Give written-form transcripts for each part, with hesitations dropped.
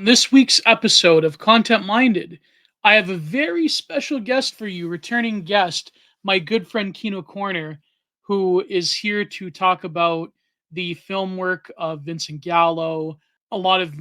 On this week's episode of Content Minded, I have a very special guest for you, returning guest, my good friend Kino Corner, who is here to talk about the film work of Vincent Gallo, a lot of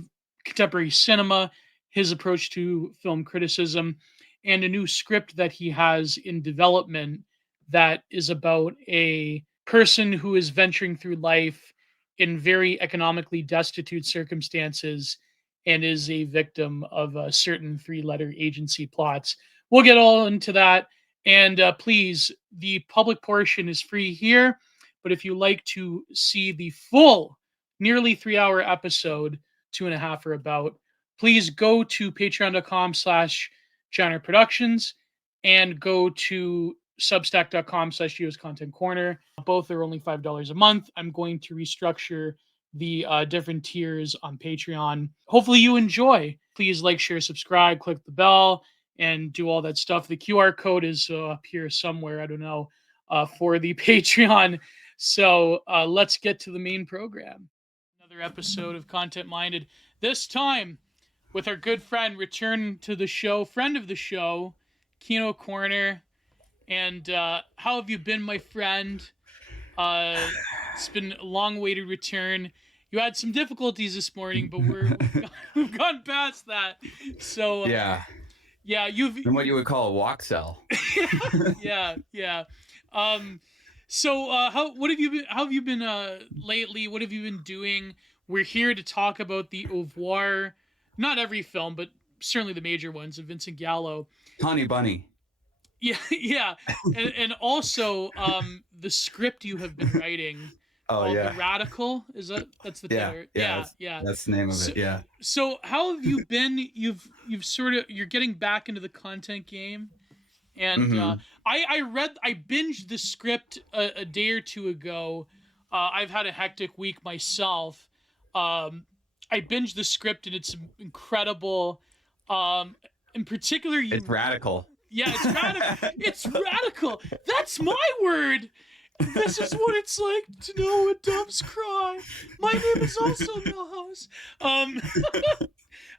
contemporary cinema, his approach to film criticism, and a new script that he has in development that is about a person who is venturing through life in very economically destitute circumstances and is a victim of certain three-letter agency plots. We'll get all into that. And please, the public portion is free here. But if you like to see the full, nearly 3 hour episode, two and a half or about, please go to patreon.com/genre productions and go to substack.com/Gio's Content Corner. Both are only $5 a month. I'm going to restructure the different tiers on Patreon. Hopefully you enjoy. Please like, share, subscribe, click the bell, and do all that stuff. The QR code is up here somewhere. I don't know, for the Patreon. So let's get to the main program. Another episode of Content Minded. This time with our good friend, return to the show, friend of the show, Kino Corner. And how have you been, my friend? It's been a long way to return. You had some difficulties this morning, but we've gone past that. So Yeah, yeah, you've and what you would call a walk cell. yeah. So how have you been lately? What have you been doing? We're here to talk about the au revoir, not every film, but certainly the major ones of Vincent Gallo. Honey Bunny. Yeah, yeah, and also the script you have been writing Oh called The yeah, Radical. That's the yeah, title? yeah. Yeah, yeah. That's the name of So, it. Yeah. so how have you been? You've sort of you're getting back into the content game, and Mm-hmm. I binged the script a day or two ago. I've had a hectic week myself. I binged the script and it's incredible. In particular, It's you radical. yeah, it's radical. It's radical. That's my word. This is what it's like to know when doves cry. My name is also Milhouse. Um,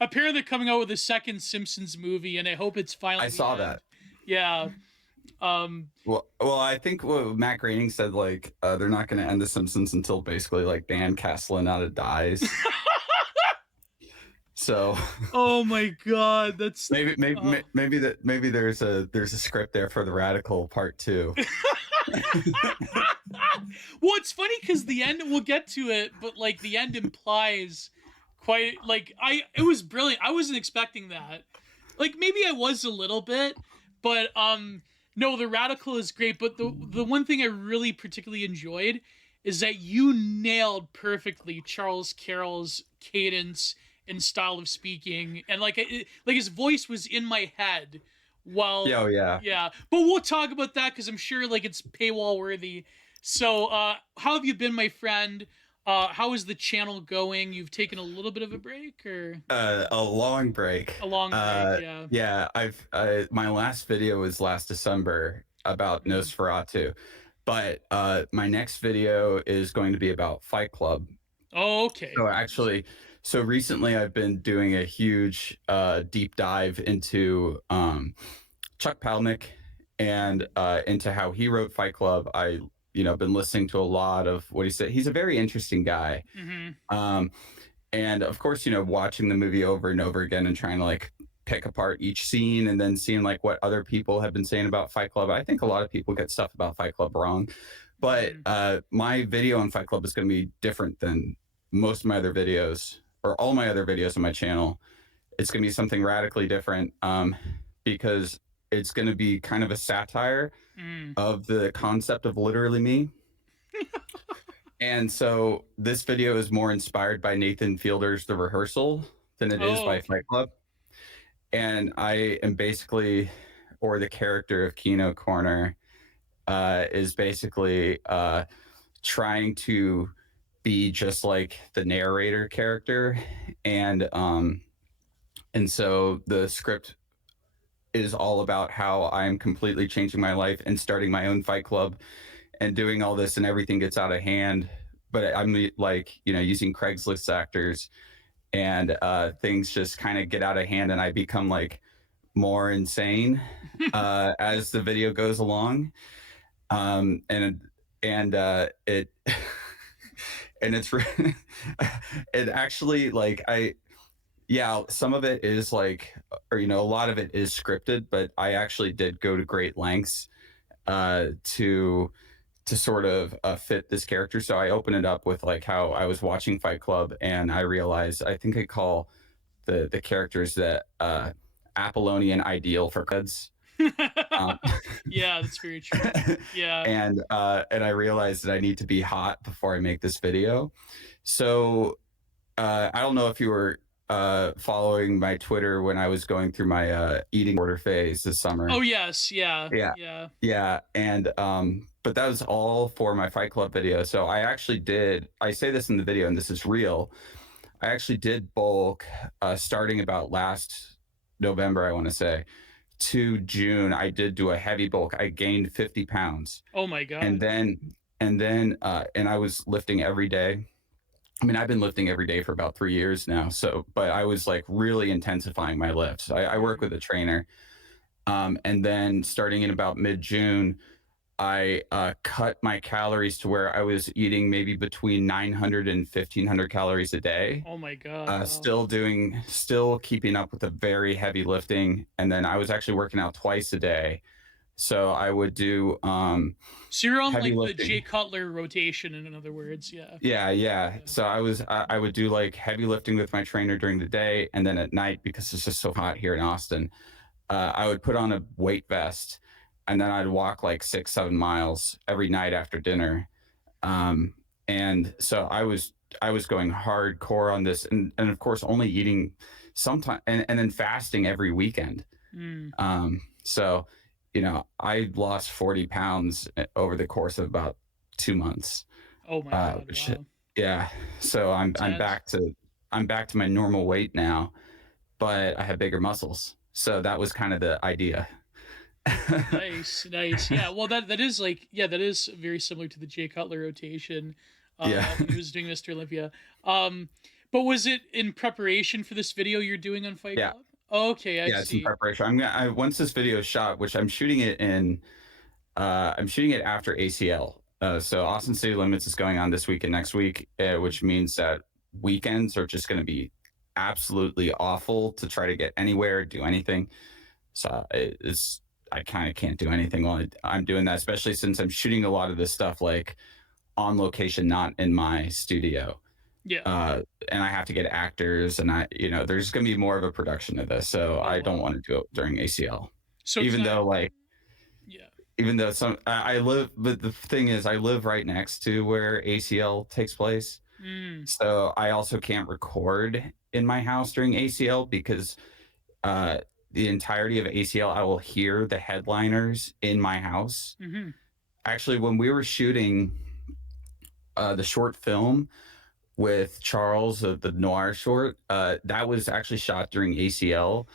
apparently they're coming out with a second Simpsons movie, and I hope it's finally I the saw end. that. Yeah. Um, Well, I think what Matt Groening said, like, they're not going to end The Simpsons until basically like Dan Castellaneta dies. So oh my God, that's maybe there's a script there for the radical part two. well, it's funny because the end. We'll get to it, but like the end implies quite like It was brilliant. I wasn't expecting that. Like maybe I was a little bit, but no, the radical is great. But the one thing I really particularly enjoyed is that you nailed perfectly Charles Carroll's cadence and style of speaking, and like his voice was in my head while Yeah, oh, yeah. yeah. But we'll talk about that because I'm sure like it's paywall worthy. So how have you been, my friend? How is the channel going? You've taken a little bit of a break, or A long break. a long break? Yeah. Yeah, my last video was last December about Mhm. Nosferatu, but my next video is going to be about Fight Club. Oh, okay. So actually, so recently I've been doing a huge deep dive into Chuck Palahniuk and into how he wrote Fight Club. Been listening to a lot of what he said. He's a very interesting guy. Mm-hmm. Um, and of course, watching the movie over and over again and trying to like pick apart each scene and then seeing like what other people have been saying about Fight Club. I think a lot of people get stuff about Fight Club wrong, but my video on Fight Club is going to be different than most of my other videos or all my other videos on my channel. It's going to be something radically different because it's going to be kind of a satire Mm. of the concept of literally me. And so this video is more inspired by Nathan Fielder's The Rehearsal than it is Oh, by okay. Fight Club. And I am basically, or the character of Kino Corner is basically trying to be just like the narrator character. And so the script is all about how I'm completely changing my life and starting my own Fight Club and doing all this, and everything gets out of hand. But I'm like, using Craigslist actors and things just kind of get out of hand, and I become like more insane as the video goes along. And it and it's it actually like I yeah, some of it is like, or a lot of it is scripted, but I actually did go to great lengths to sort of fit this character. So I open it up with like how I was watching Fight Club, and I realized I think I call the characters that Apollonian ideal for kids. Um, Yeah, that's very true. Yeah. and I realized that I need to be hot before I make this video. So I don't know if you were following my Twitter when I was going through my eating order phase this Oh summer. yes, yeah, Yeah, yeah. yeah, and but that was all for my Fight Club video. So I actually did. I say this in the video, and this is real. I actually did bulk starting about last November, I want to say, to June. I did do a heavy bulk. I gained 50 pounds, Oh my and god. then I was lifting every day. I mean, I've been lifting every day for about 3 years now. So, but I was like really intensifying my lifts. I work Mm. with a trainer. And then starting in about mid June, I cut my calories to where I was eating maybe between 900 and 1,500 calories a day. Oh my god. Wow. Still keeping up with the very heavy lifting. And then I was actually working out twice a day. So I would do So you're on heavy like the Jay lifting. Cutler rotation, in other words. Yeah. Yeah, yeah. Yeah. So I would do like heavy lifting with my trainer during the day, and then at night, because it's just so hot here in Austin, I would put on a weight vest, and then I'd walk like 6 7 miles every night after dinner. Um, and so I was going hardcore on this, and of course only eating sometime, and then fasting every weekend. Mm. So I lost 40 pounds over the course of about 2 months. Oh my god. Which Wow. yeah, so I'm Intense. back to my normal weight now, but I have bigger muscles. So that was kind of the idea. Nice, nice. Yeah, well, that is like, yeah, that is very similar to the Jay Cutler rotation Yeah. when he was doing Mr. Olympia. Um, but was it in preparation for this video you're doing on Fight Yeah. Club? Okay, I Yeah, it's in see. preparation. Once this video is shot, which I'm shooting it after ACL. So Austin City Limits is going on this week and next week, which means that weekends are just going to be absolutely awful to try to get anywhere, do anything. So I kind of can't do anything while I'm doing that, especially since I'm shooting a lot of this stuff like on location, not in my studio. Yeah. And I have to get actors, and there's going to be more of a production of this, so Oh I don't wow. want to do it during ACL. So it's Even not. though, like, Yeah. even though I live, but the thing is, I live right next to where ACL takes place, Mm. so I also can't record in my house during ACL because uh, the entirety of ACL, I will hear the headliners in my house. Hmm. Actually, when we were shooting the short film with Charles, the noir short, that was actually shot during ACL,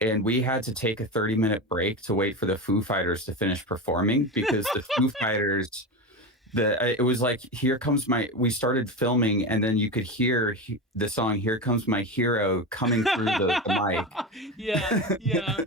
and we had to take a 30-minute break to wait for the Foo Fighters to finish performing because the Foo Fighters, it was like here comes my. We started filming, and then you could hear the song "Here Comes My Hero" coming through the mic, Yeah. Yeah.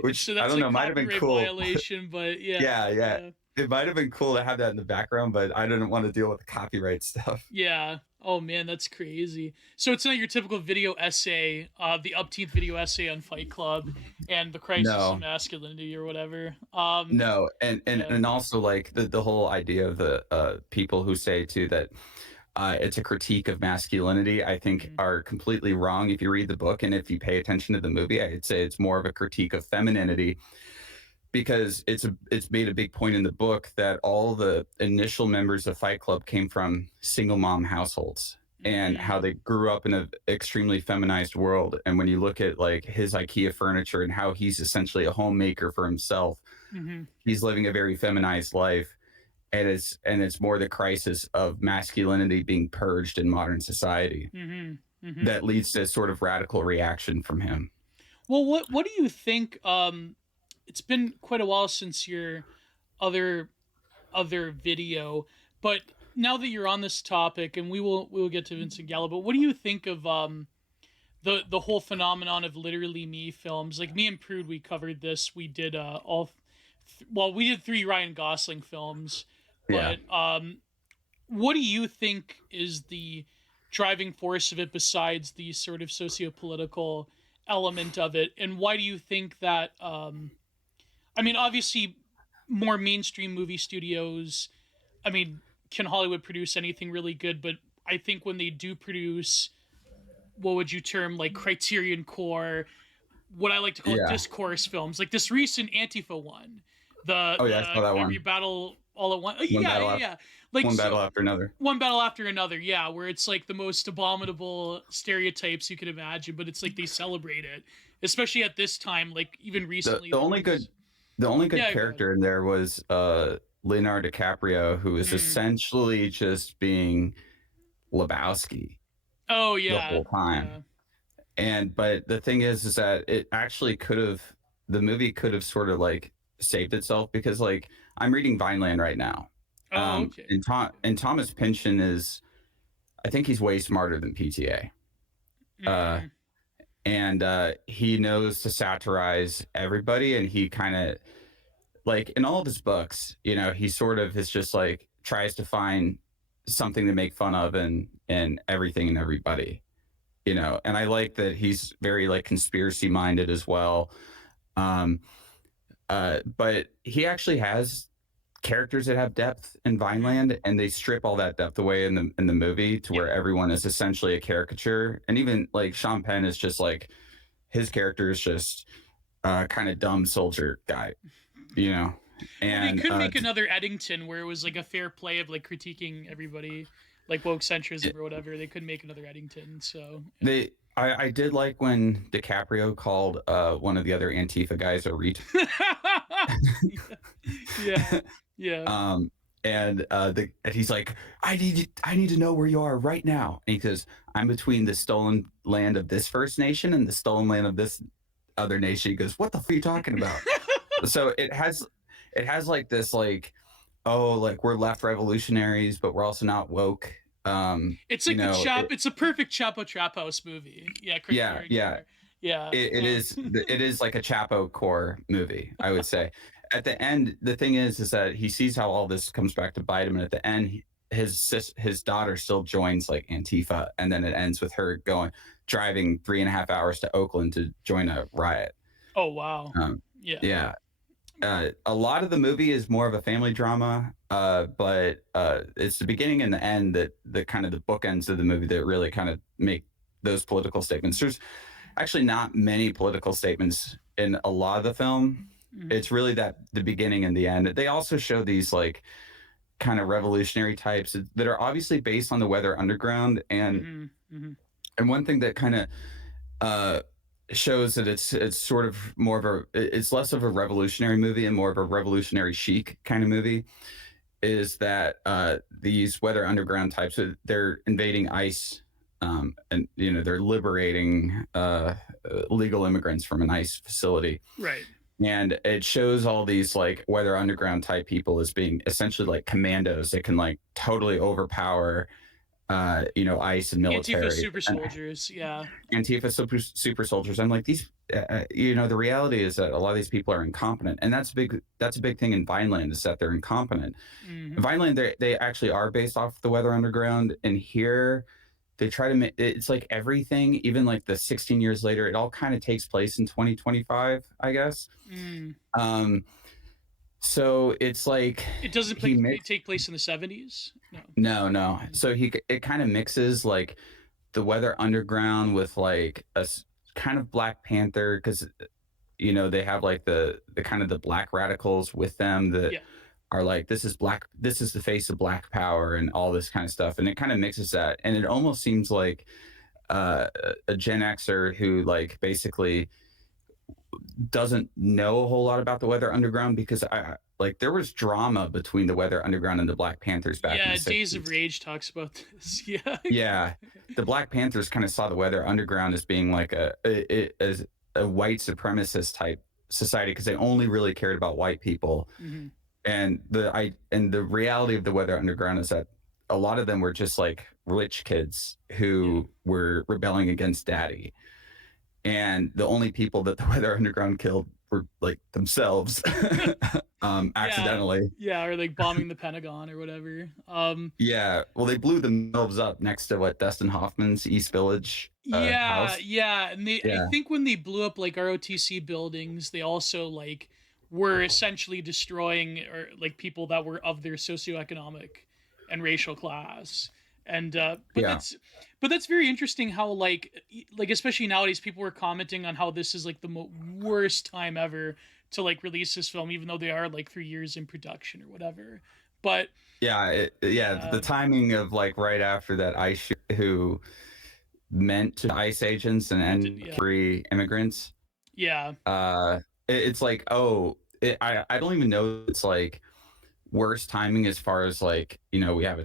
which So I that's don't a know, might have been copyright cool. violation, but yeah. Yeah, yeah. Yeah. It might have been cool to have that in the background, but I didn't want to deal with the copyright stuff. Yeah. Oh man, that's crazy. So it's not your typical video essay, the upteenth video essay on Fight Club and the crisis of No, masculinity or whatever. no, Yeah. and also like the whole idea of the people who say too that it's a critique of masculinity, I think Mhm. are completely wrong. If you read the book and if you pay attention to the movie, I'd say it's more of a critique of femininity because it's made a big point in the book that all the initial members of Fight Club came from single mom households and how Mm. they grew up in an extremely feminized world. And when you look at like his IKEA furniture and how he's essentially a homemaker for himself, Mhm. he's living a very feminized life. And it's more the crisis of masculinity being purged in modern society Mhm. Mhm. that leads to sort of radical reaction from him. Well, what do you think? It's been quite a while since your other other video, but now that you're on this topic, and we will get to Vincent Gallo, but what do you think of the whole phenomenon of literally me films? Like me and Prude, we covered this. We did well, we did 3 Ryan Gosling films, Yeah. but what do you think is the driving force of it besides the sort of socio-political element of it, and why do you think that I mean, obviously more mainstream movie studios, I mean, can Hollywood produce anything really good? But I think when they do produce, what would you term like Criterion Core, what I like to call Yeah. discourse films, like this recent Antifa one, the Oh yeah, I saw the that every one. battle all at once. Oh, One yeah, battle yeah, after yeah. Like one so, battle after another. one battle after another. Yeah, where it's like the most abominable stereotypes you could imagine, but it's like they celebrate it, especially at this time. Like even The recently, the there only was. good the only good Yeah, go ahead. character in there was Leonardo DiCaprio, who was Mm. essentially just being Lebowski Oh the yeah, whole time. yeah. And but the thing is that it actually could have the movie could have sort of like saved itself because like I'm reading Vineland right now. Oh, okay. And Thomas Pynchon is I think he's way smarter than PTA. Uh Mm. and he knows to satirize everybody, and he kind of like in all of his books, he sort of is just like tries to find something to make fun of and everything and everybody. And I like that he's very like conspiracy minded as well. um but he actually has characters that have depth in Mm. Vineland, and they strip all that depth away in the movie to Yeah. where everyone is essentially a caricature. And even like Sean Penn is just like his character is just kind of dumb soldier guy, you know Well, they and could make another Eddington where it was like a fair play of like critiquing everybody, like woke centrism or whatever. They could make another Eddington. So I did like when DiCaprio called one of the other Antifa guys a retard. yeah, yeah, yeah. um, and he's like, I need to know where you are right now. And he goes, I'm between the stolen land of this First Nation and the stolen land of this other nation. He goes, what the f are you talking about? So it has like this like, oh, like we're left revolutionaries, but we're also not woke. It's You like the know, Chap. It's a perfect Chapo Trap House movie. Yeah, yeah, Criterion yeah. Core. Yeah. It is like a Chapo core movie, I would say. At the end, the thing is that he sees how all this comes back to bite him, and at the end, his daughter still joins like Antifa, and then it ends with her driving 3.5 hours to Oakland to join a riot. Oh wow. Um, Yeah. yeah, a lot of the movie is more of a family drama, but it's the beginning and the end that the kind of the bookends of the movie that really kind of make those political statements. There's actually not many political statements in a lot of the film. Mm-hmm. It's really that the beginning and the end. They also show these like kind of revolutionary types that are obviously based on the Weather Underground, and Mm-hmm. Mm-hmm. one thing that kind of uh, shows that it's sort of more of it's less of a revolutionary movie and more of a revolutionary chic kind of movie is that these Weather Underground types, they're invading ICE, and they're liberating legal immigrants from an ICE facility. Right. And it shows all these like Weather Underground type people as being essentially like commandos that can like totally overpower ICE and Antifa military super and soldiers. Yeah. Antifa super soldiers. I'm like these. The reality is that a lot of these people are incompetent, and that's a big thing in Vineland is that they're incompetent. Mm-hmm. In Vineland, they actually are based off the Weather Underground, and here they try to make it's like everything, even like the 16 years later, it all kind of takes place in 2025, I guess. Mm. Um, so it's like It doesn't he mixed. take place in the 70s. No. No. So it kind of mixes like the Weather Underground with like kind of Black Panther, because they have like the kind of the black radicals with them that Yeah. are like this is the face of Black Power and all this kind of stuff, and it kind of mixes that, and it almost seems like uh, a Gen Xer who like basically doesn't know a whole lot about the Weather Underground, because I like there was drama between the Weather Underground and the Black Panthers back in Yeah. the Days of 60s. Rage talks about this. Yeah. Yeah, the Black Panthers kind of saw the Weather Underground as being like as a white supremacist type society, because they only really cared about white people. Mm-hmm. And the reality of the Weather Underground is that a lot of them were just like rich kids Yeah. who were rebelling against daddy, and the only people that the Weather Underground killed were like themselves, Yeah. accidentally. Yeah, or like bombing the Pentagon or whatever. Yeah, well, they blew themselves up next to what, Dustin Hoffman's East Village Yeah, house. yeah, and I Yeah, think when they blew up like ROTC buildings, they also like were essentially destroying or like people that were of their socioeconomic and racial class. And yeah, but that's very interesting how like especially nowadays people were commenting on how this is like the worst time ever to like release this film, even though they are like 3 years in production or whatever. But yeah, yeah. The yeah, timing of like right after that ice who meant to ICE agents and it did, end yeah, free immigrants. yeah, It's like, oh, I don't even know. It's like worst timing as far as like, we have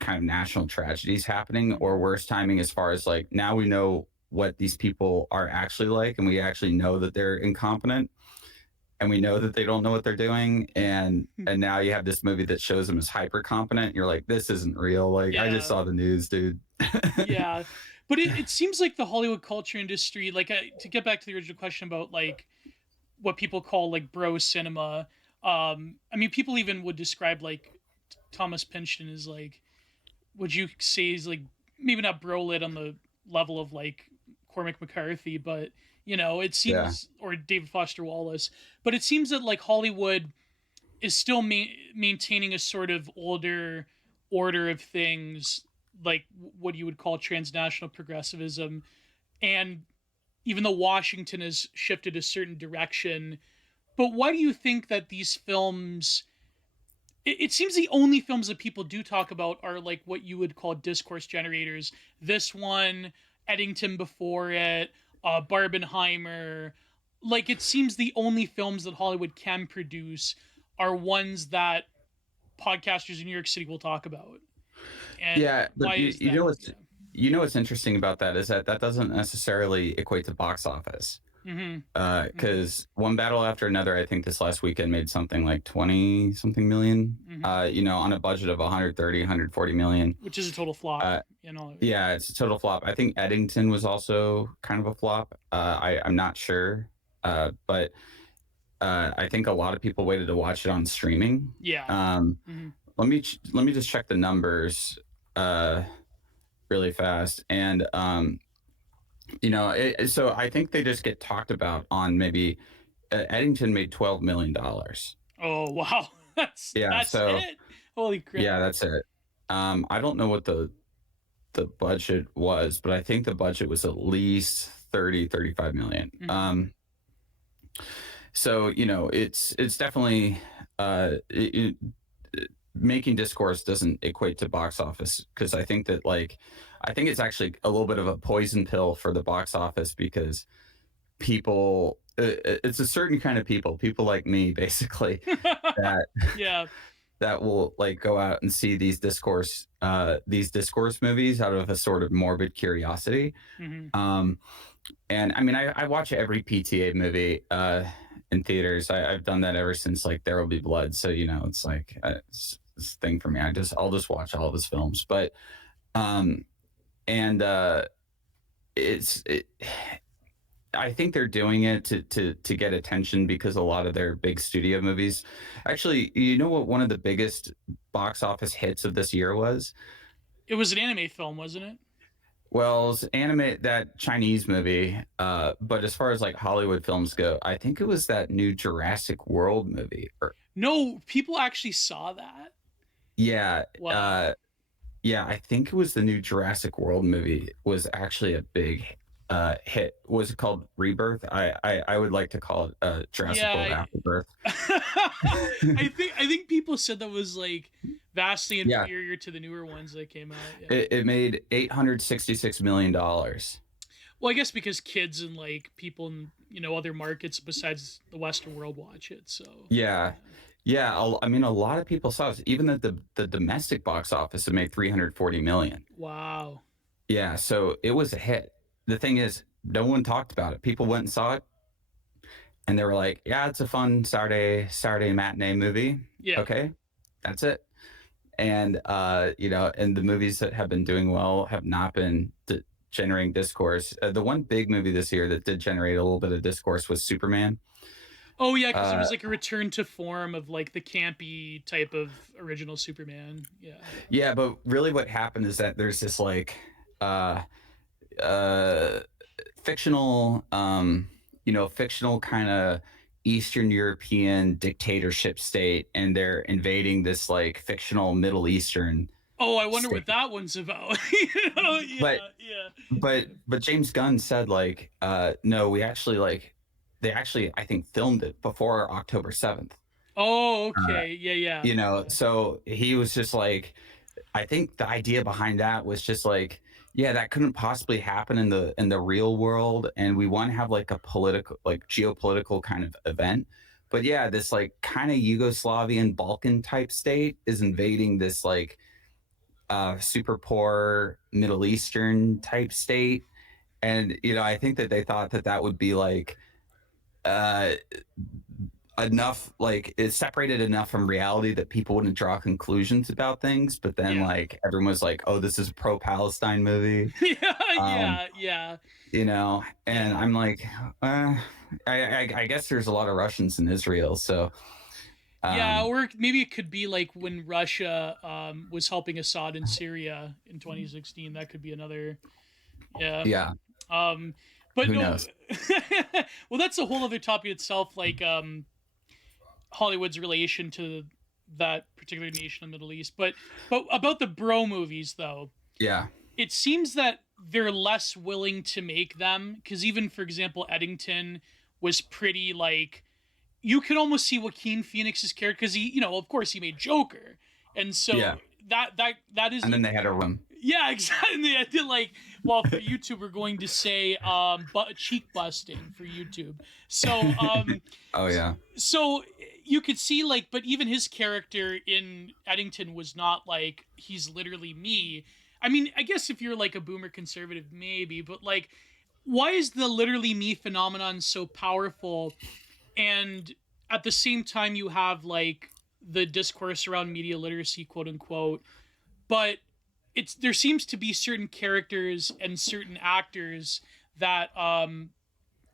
kind of national tragedies happening, or mhm. worst timing as far as like now we know what these people are actually like, and we actually know that they're incompetent, and we know that they don't know what they're doing, and now you have this movie that shows them as hyper competent. You're like, this isn't real. Like, I just Yeah, saw the news, dude. yeah, but it seems like the Hollywood culture industry, like to get back to the original question about like what people call like bro cinema. I mean, people even would describe like Thomas Pynchon as like, would you say he's like maybe not bro lit on the level of like Cormac McCarthy, but it Yeah, seems, or David Foster Wallace, but it seems that like Hollywood is still maintaining a sort of older order of things, like what you would call transnational progressivism. And even though Washington has shifted a certain direction, but why do you think that these films? It seems the only films that people do talk about are like what you would call discourse generators. This one, Eddington before it, Barbenheimer. Like it seems the only films that Hollywood can produce are ones that podcasters in New York City will talk about. And yeah, but why is that? Yeah. you know what's interesting about that is that that doesn't necessarily equate to box office. Mm-hmm. Mm-hmm. Because one battle after another, I think this last weekend made something like 20 something million, Mm-hmm. on a budget of 130, 140 million. Which is a total flop. Uh, Yeah. yeah, it's a total flop. I think Eddington was also kind of a flop. I'm not sure. But I think a lot of people waited to watch it on streaming. Yeah. Um, Mm-hmm. let me just check the numbers uh, really fast. And so I think they just get talked about on maybe Eddington made $12 million. Oh wow. Yeah, That's so it. Holy crap. yeah, that's it. I don't know what the budget was, but I think the budget was at least 35 million. Mm-hmm. So it's definitely making discourse doesn't equate to box office, because I think it's actually a little bit of a poison pill for the box office, because people it's a certain kind of people like me, basically, that Yeah. that will like go out and see these discourse movies out of a sort of morbid curiosity. Mm-hmm. um and I mean, I watch every PTA movie in theaters. I've done that ever since like There Will Be Blood, so it's like it's a thing for me. I'll just watch all of his films. But um and it's it, I think they're doing it to get attention, because a lot of their big studio movies. Actually, you know what one of the biggest box office hits of this year was? It was an anime film, wasn't it? Well, it's anime, that Chinese movie. But as far as like Hollywood films go, I think it was that new Jurassic World movie. No, people actually saw that. Yeah, Wow. yeah, I think it was the new Jurassic World movie was actually a big hit. Was it called Rebirth? I would like to call it Jurassic Yeah. World Afterbirth. I think people said that was like vastly Yeah, inferior to the newer ones that came out. Yeah. it made $866 million. Well, I guess because kids and like people in other markets besides the Western world watch it. So Yeah, yeah. yeah. I mean, a lot of people saw it. Even the domestic box office, it made 340 million. Wow. Yeah, so it was a hit. The thing is, no one talked about it. People went and saw it, and they were like, "Yeah, it's a fun Saturday matinee movie." Yeah. Okay, that's it. And and the movies that have been doing well have not been generating discourse. The one big movie this year that did generate a little bit of discourse was Superman. Oh yeah, because it Uh, was like a return to form of like the campy type of original Superman. Yeah. yeah, but really, what happened is that there's this like uh, uh, fictional, fictional kind of Eastern European dictatorship state, and they're invading this like fictional Middle Eastern Oh, I wonder what state. that one's about. But Yeah, yeah. but James Gunn said like, no, we actually like they actually I think filmed it before October 7th. Oh, Uh, okay. Yeah, yeah, yeah. so he was just like, I think the idea behind that was just like, yeah, that couldn't possibly happen in the real world, and we want to have like a political, like geopolitical kind of event. But yeah, this like kind of Yugoslavian Balkan type state is invading this like super poor Middle Eastern type state, and I think that they thought that that would be like uh enough, like it separated enough from reality that people wouldn't draw conclusions about things. But then Yeah. like everyone was like, oh, this is a pro-Palestine movie. Yeah, um yeah, yeah, and yeah. I'm like, I guess there's a lot of Russians in Israel, so Yeah, um or maybe it could be like when Russia was helping Assad in Syria in 2016. That could be another. Yeah. yeah, Um, but who no. knows. Well, that's a whole other topic itself. Like Hollywood's relation to that particular nation in the Middle East. But about the bro movies though, Yeah, it seems that they're less willing to make them because even for example, Eddington was pretty like you could almost see Joaquin Phoenix's character because he, of course, he made Joker, and yeah, so that and then isn't. they had a room. Yeah, exactly. I did like. Well, for YouTube, we're going to say cheek busting for YouTube. So Oh yeah, so you could see like, but even his character in Eddington was not like he's literally me. I mean, I guess if you're like a boomer conservative, maybe, but like, why is the literally me phenomenon so powerful? And at the same time you have like the discourse around media literacy, quote unquote, but there seems to be certain characters and certain actors that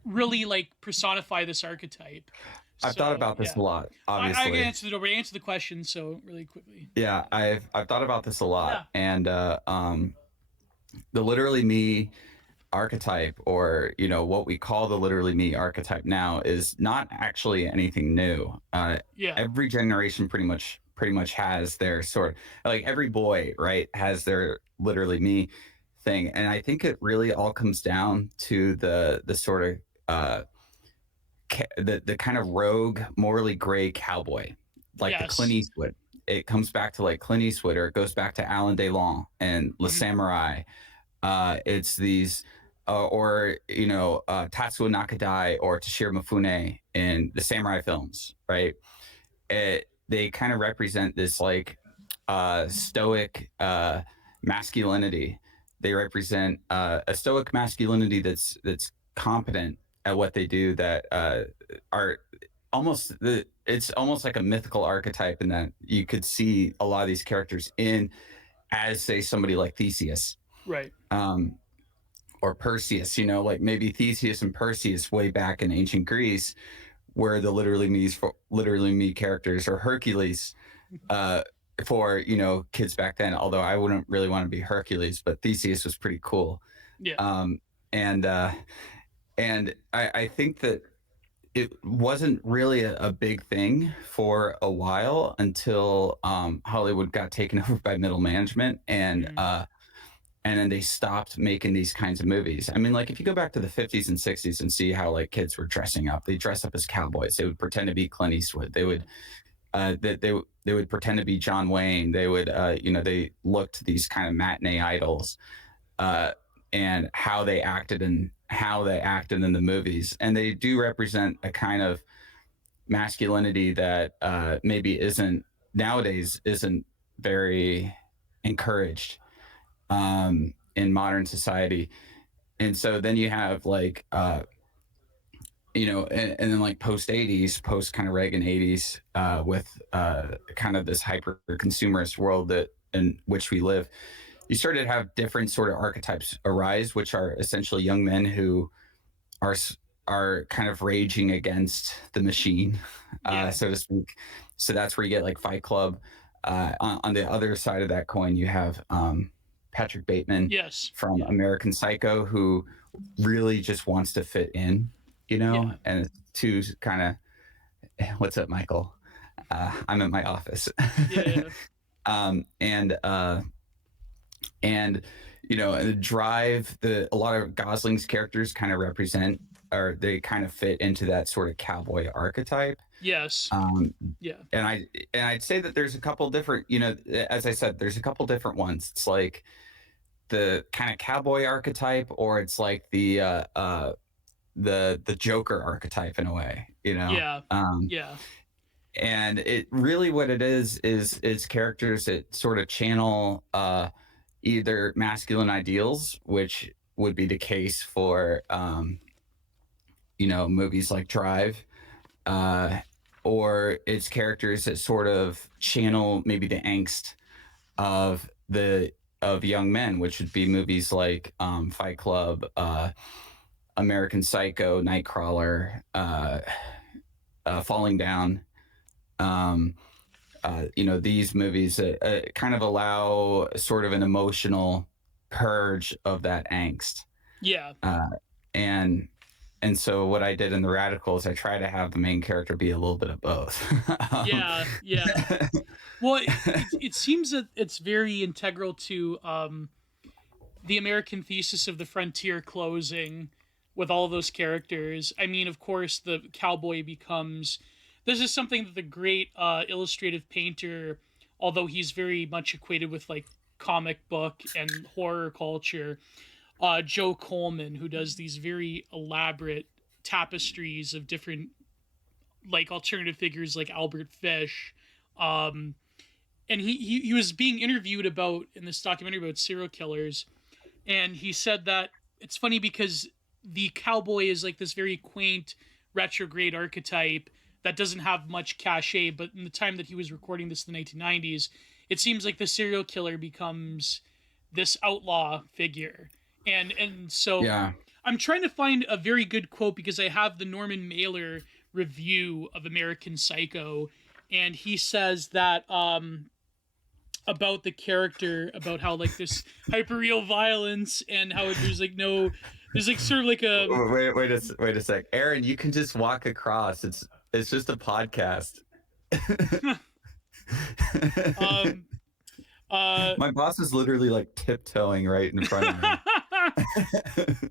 really like personify this archetype. I've thought So about this a yeah, lot, I can obviously. answer the question so really quickly. Yeah, I've thought about this a lot, Yeah, and the literally me archetype, or what we call the literally me archetype now, is not actually anything new. yeah, Every generation pretty much has their sort, like every boy, right, has their literally me thing. And I think it really all comes down to the sort of the kind of rogue, morally gray cowboy, like the Clint yes, Eastwood. It comes back to like Clint Eastwood, or it goes back to Alan Delon and Le hmm, Samurai. It's these, or Tatsuo Nakadai or Toshiro Mifune in the samurai films, right? They kind of represent this like stoic masculinity. They represent a stoic masculinity that's competent at what they do. That are it's almost like a mythical archetype, in that you could see a lot of these characters in, as say somebody like Theseus, right, um, or Perseus. Like maybe Theseus and Perseus way back in ancient Greece, where the literally me characters, or Hercules, uh, for kids back then. Although I wouldn't really want to be Hercules, but Theseus was pretty cool. yeah, Um, and I think that it wasn't really a big thing for a while, until Hollywood got taken over by middle management, mm, and then they stopped making these kinds of movies. I mean, like if you go back to the 50s and 60s and see how like kids were dressing up, they dress up as cowboys. They would pretend to be Clint Eastwood. They would pretend to be John Wayne. They would they looked these kind of matinee idols, uh, and how they acted in the movies, and they do represent a kind of masculinity that maybe isn't nowadays isn't very encouraged in modern society. And so then you have like and then like post 80s, post kind of Reagan 80s, with kind of this hyper consumerist world that in which we live, you started to have different sort of archetypes arise, which are essentially young men who are are kind of raging against the machine, Yeah. so to speak. So that's where you get like Fight Club. On the other side of that coin, you have Patrick Bateman Yes. from Yeah. American Psycho, who really just wants to fit in, Yeah. and to kind of, what's up, Michael? I'm in my office. Yeah. And and the drive, the a lot of Gosling's characters kind of represent, or they kind of fit into that sort of cowboy archetype. Yes. um, Yeah. and I'd say that there's a couple different, as I said, there's a couple different ones. It's like the kind of cowboy archetype, or it's like the Joker archetype in a way, Yeah. Yeah. and it really, what it is characters that sort of channel either masculine ideals, which would be the case for movies like Drive, uh, or it's characters that sort of channel maybe the angst of the of young men, which would be movies like Fight Club, American Psycho, Nightcrawler, Falling Down. Um, these movies kind of allow sort of an emotional purge of that angst. Yeah. Uh, and and so what I did in the Radicals, I try to have the main character be a little bit of both. Yeah. Yeah. Well, it seems that it's very integral to the American thesis of the frontier closing with all those characters. I mean, of course, the cowboy becomes. This is something that the great illustrative painter, although he's very much equated with like comic book and horror culture, Joe Coleman, who does these very elaborate tapestries of different like alternative figures like Albert Fish. Um, and he was being interviewed about in this documentary about serial killers, and he said that it's funny because the cowboy is like this very quaint retrograde archetype that doesn't have much cachet, but in the time that he was recording this in the 1990s, it seems like the serial killer becomes this outlaw figure. And so Yeah. I'm trying to find a very good quote because I have the Norman Mailer review of American Psycho, and he says that about the character, about how like this hyperreal violence and how there's like no, there's like sort of like a Wait a sec, Aaron. You can just walk across. It's just a podcast. um uh My boss is literally like tiptoeing right in front of me.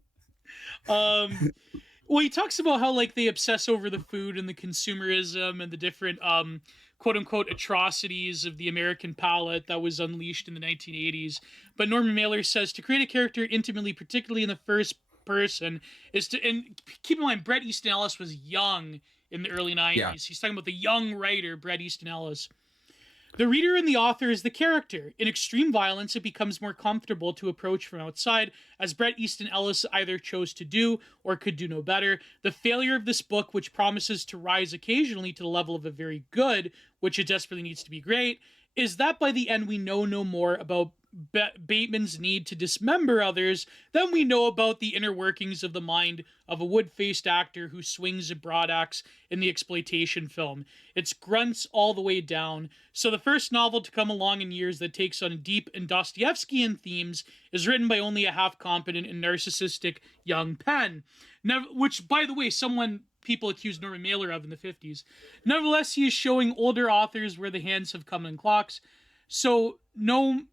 um well, he talks about how like they obsess over the food and the consumerism and the different quote unquote atrocities of the American palate that was unleashed in the 1980s. But Norman Mailer says to create a character intimately, particularly in the first person, is to, and keep in mind Bret Easton Ellis was young in the early 90s. Yeah. He's talking about the young writer Bret Easton Ellis. The reader and the author is the character. In extreme violence, it becomes more comfortable to approach from outside, as Bret Easton Ellis either chose to do or could do no better. The failure of this book, which promises to rise occasionally to the level of a very good, which it desperately needs to be great, is that by the end we know no more about Bateman's need to dismember others than we know about the inner workings of the mind of a wood-faced actor who swings a broadaxe in the exploitation film. It's grunts all the way down. So the first novel to come along in years that takes on deep and Dostoevskian themes is written by only a half-competent and narcissistic young pen. Now, which, by the way, people accused Norman Mailer of in the 50s. Nevertheless, he is showing older authors where the hands have come in clocks. So one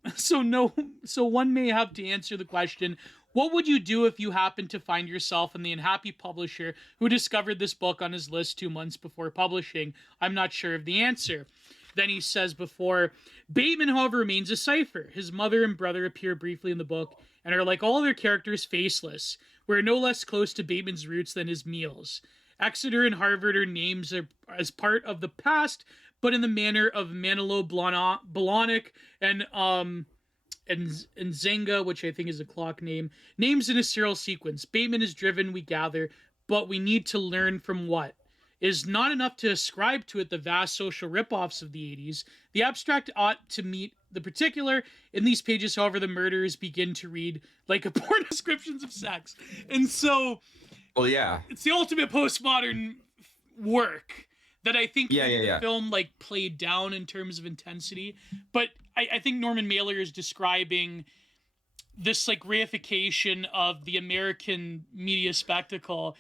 may have to answer the question, what would you do if you happened to find yourself in the unhappy publisher who discovered this book on his list 2 months before publishing? I'm not sure of the answer. Then he says before, Bateman, however, remains a cipher. His mother and brother appear briefly in the book and are like all other characters faceless. We're no less close to Bateman's roots than his meals. Exeter and Harvard are names as part of the past, but in the manner of Manilow Blahnik and Zenga, which I think is a clock name, names in a serial sequence. Bateman is driven, we gather, but we need to learn from what is not enough to ascribe to it the vast social ripoffs of the 80s. The abstract ought to meet the particular. In these pages, however, the murders begin to read like a poor descriptions of sex. And so Well, yeah, it's the ultimate postmodern work that I think yeah, maybe yeah, the yeah. film like played down in terms of intensity. But I think Norman Mailer is describing this like reification of the American media spectacle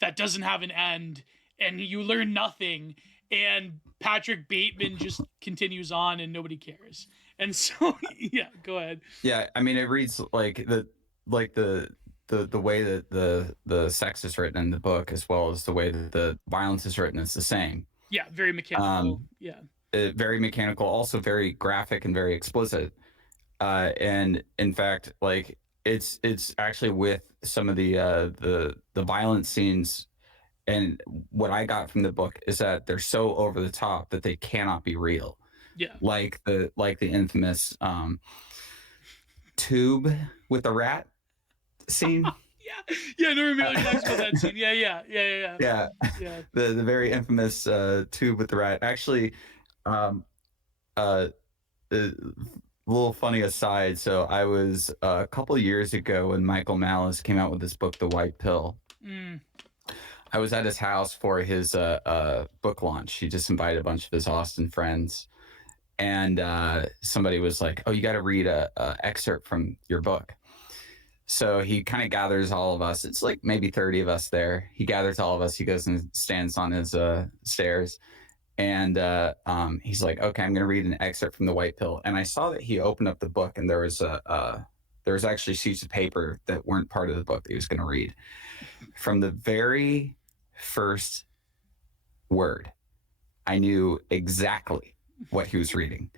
that doesn't have an end, and you learn nothing, and Patrick Bateman just continues on and nobody cares. And so yeah, go ahead. Yeah, I mean, it reads like the way that the sex is written in the book, as well as the way that the violence is written, is the same. Yeah, very mechanical. Um, Yeah. very mechanical, also very graphic and very explicit. And in fact, like it's actually with some of the violent scenes. And what I got from the book is that they're so over the top that they cannot be real. Yeah. Like the infamous tube with the rat scene. Yeah. Yeah, Norman Mailer talks about that scene. Yeah, yeah, yeah, yeah, Yeah, yeah. the very infamous tube with the rat. Actually, um, a little funny aside. So I was a couple of years ago when Michael Malice came out with this book, The White Pill. Mm. I was at his house for his book launch. He just invited a bunch of his Austin friends, and somebody was like, "Oh, you got to read a excerpt from your book." So he kind of gathers all of us. It's like maybe 30 of us there. He gathers all of us. He goes and stands on his stairs, and he's like, "Okay, I'm going to read an excerpt from The White Pill." And I saw that he opened up the book, and there was actually sheets of paper that weren't part of the book that he was going to read. From the very first word, I knew exactly what he was reading.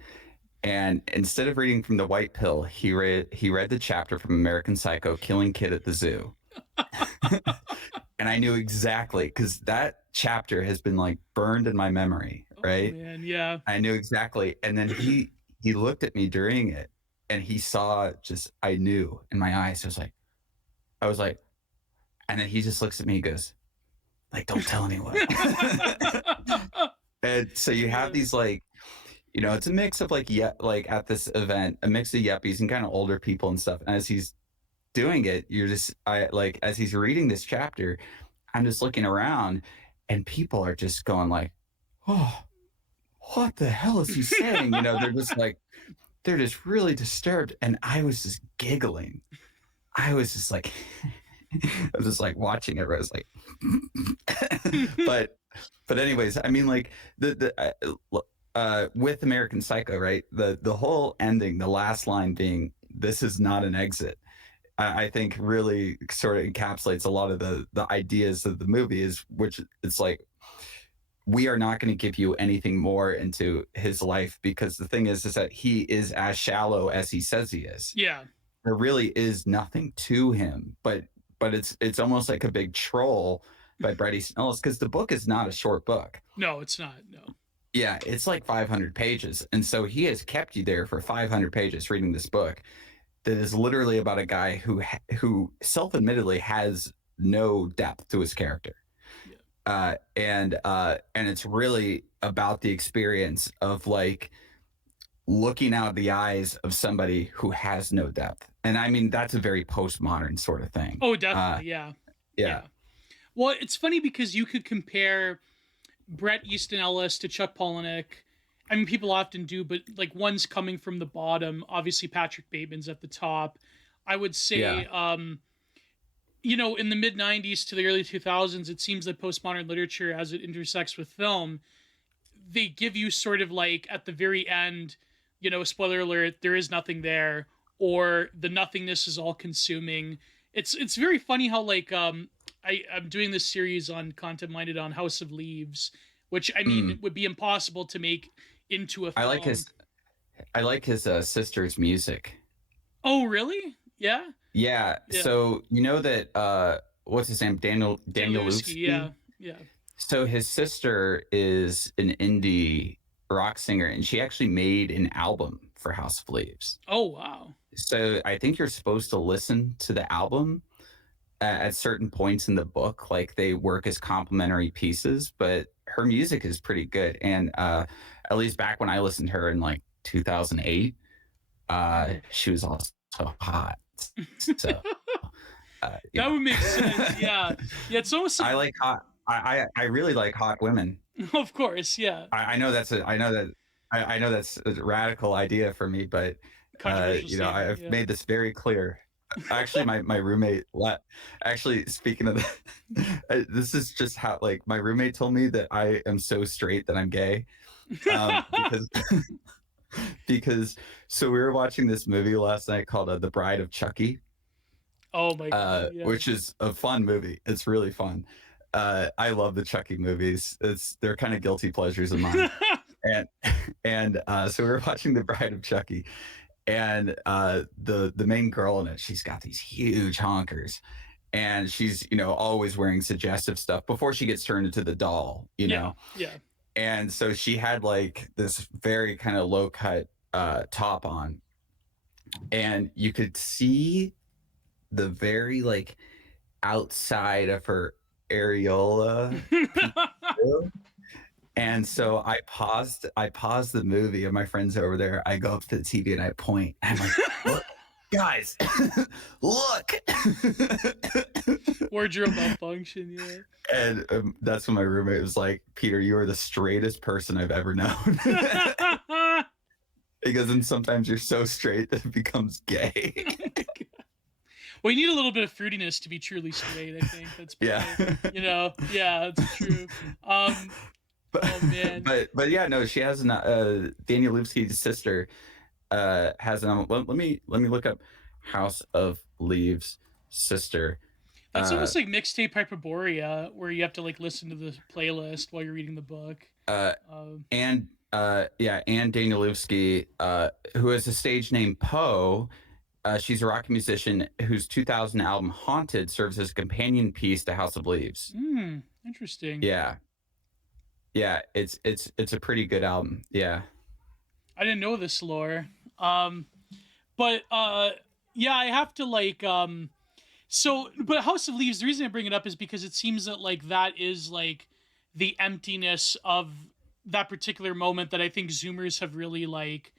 And instead of reading from The White Pill, he read the chapter from American Psycho, Killing Kid at the Zoo. And I knew exactly, because that chapter has been like burned in my memory, right? Oh, man, yeah. I knew exactly. And then he looked at me during it, and he saw, just, I knew in my eyes. I was like, and then he just looks at me, he goes, like, don't tell anyone. And so you have these, like, it's a mix of like, yeah, like at this event, a mix of yuppies and kind of older people and stuff. And as he's doing it, as he's reading this chapter, I'm just looking around, and people are just going like, "Oh, what the hell is he saying?" They're just really disturbed. And I was just giggling. I was just like, I was just like watching it. I was like, but anyways, I mean, like with American Psycho, right? The whole ending, the last line being, "This is not an exit," I think really sort of encapsulates a lot of the ideas of the movie, which it's like, we are not going to give you anything more into his life, because the thing is that he is as shallow as he says he is. Yeah. There really is nothing to him, but it's almost like a big troll by Bret Easton Ellis, because the book is not a short book. No, it's not. No. Yeah, it's like 500 pages. And so he has kept you there for 500 pages reading this book that is literally about a guy who self-admittedly has no depth to his character. Yeah. And it's really about the experience of like looking out the eyes of somebody who has no depth. And I mean, that's a very postmodern sort of thing. Oh, definitely. Yeah. Well, it's funny because you could compare Bret Easton Ellis to Chuck Palahniuk. I mean, people often do, but like one's coming from the bottom. Obviously, Patrick Bateman's at the top. I would say, in the mid 90s to the early 2000s, it seems that postmodern literature, as it intersects with film, they give you sort of like at the very end, spoiler alert, there is nothing there, or the nothingness is all consuming. It's very funny how like I'm doing this series on Content Minded on House of Leaves, which I mean would be impossible to make into a film. I like his sister's music. Oh, really? Yeah. Yeah. So you know that what's his name? Daniel Lewski. Yeah. So his sister is an indie rock singer, and she actually made an album for House of Leaves. Oh, wow. So I think you're supposed to listen to the album at certain points in the book, like they work as complementary pieces, but her music is pretty good. And at least back when I listened to her in like 2008, she was also hot. So, That would make sense. Yeah. Yeah. It's almost like, I like hot. I really like hot women. of course. Yeah. I know I know that's a radical idea for me, but Controversial statement. I've Yeah. made this very clear. Actually, my roommate. Actually, speaking of that, this is just how like my roommate told me that I am so straight that I'm gay, because because so we were watching this movie last night called The Bride of Chucky, Oh my God. Yeah. which is a fun movie. It's really fun. I love the Chucky movies. They're kind of guilty pleasures of mine. And so we were watching The Bride of Chucky, and the main girl in it, she's got these huge honkers, and she's always wearing suggestive stuff before she gets turned into the doll. Yeah. Yeah. And so she had like this very kind of low cut top on, and you could see the very like outside of her areola peek through. And so I paused the movie, and my friend's over there. I go up to the TV and I point. I'm like, look, guys, look. Wardrobe malfunction. Yeah. And that's when my roommate was like, Peter, you are the straightest person I've ever known. Because then sometimes you're so straight that it becomes gay. Well, you need a little bit of fruitiness to be truly straight. I think that's probably, Yeah. Yeah, that's true. Oh man. But yeah, no, she has Daniel Lubsky's sister has an. Let me look up House of Leaves sister. That's almost like mixtape hyperborea, where you have to like listen to the playlist while you're reading the book. And Daniel Lubsky, who has a stage name Poe. She's a rock musician whose 2000 album Haunted serves as a companion piece to House of Leaves. Interesting. Yeah. Yeah, it's a pretty good album. Yeah. I didn't know this lore. But yeah, I have to like but House of Leaves, the reason I bring it up is because it seems that like that is like the emptiness of that particular moment that I think Zoomers have really like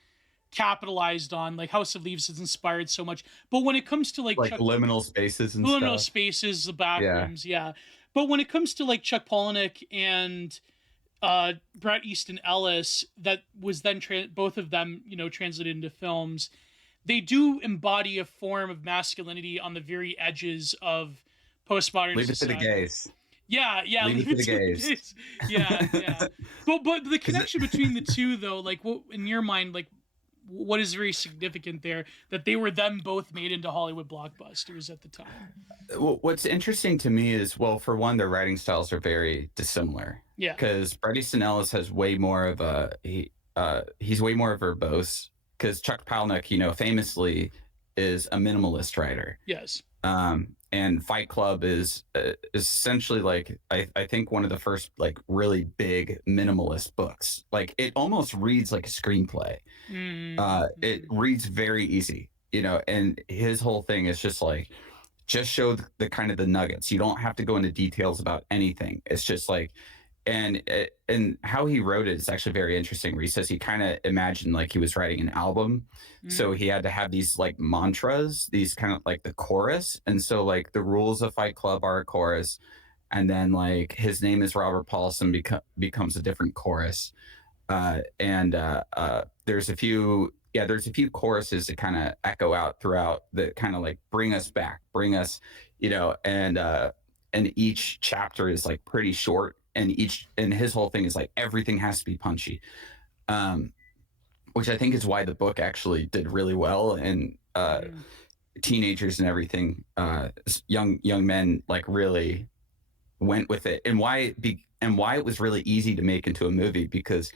capitalized on. Like House of Leaves has inspired so much. But when it comes to like liminal spaces and liminal stuff. spaces, the backrooms, yeah. But when it comes to like Chuck Palahniuk and Bret Easton Ellis, that was then both of them, translated into films. They do embody a form of masculinity on the very edges of postmodern Leave society. It to the gays. Yeah, Leave it to the gays. Yeah. But the connection between the two, though, like, what in your mind, like, what is very significant there that they were then both made into Hollywood blockbusters at the time? Well, what's interesting to me is, well, for one, their writing styles are very dissimilar. Yeah. Because Bret Easton Ellis has way more of he's way more verbose. Because Chuck Palahniuk, famously is a minimalist writer. Yes. And Fight Club is essentially like I think one of the first like really big minimalist books. Like it almost reads like a screenplay. It reads very easy, and his whole thing is just like just show the kind of the nuggets. You don't have to go into details about anything. It's just like and how he wrote it is actually very interesting, where he says he kind of imagined like he was writing an album. So he had to have these like mantras, these kind of like the chorus. And so like the rules of Fight Club are a chorus, and then like his name is Robert Paulson becomes a different chorus. There's a few choruses that kind of echo out throughout that kind of like bring us back, and each chapter is like pretty short, and his whole thing is like everything has to be punchy, which I think is why the book actually did really well, and teenagers and everything, young men like really went with it, and why it was really easy to make into a movie, because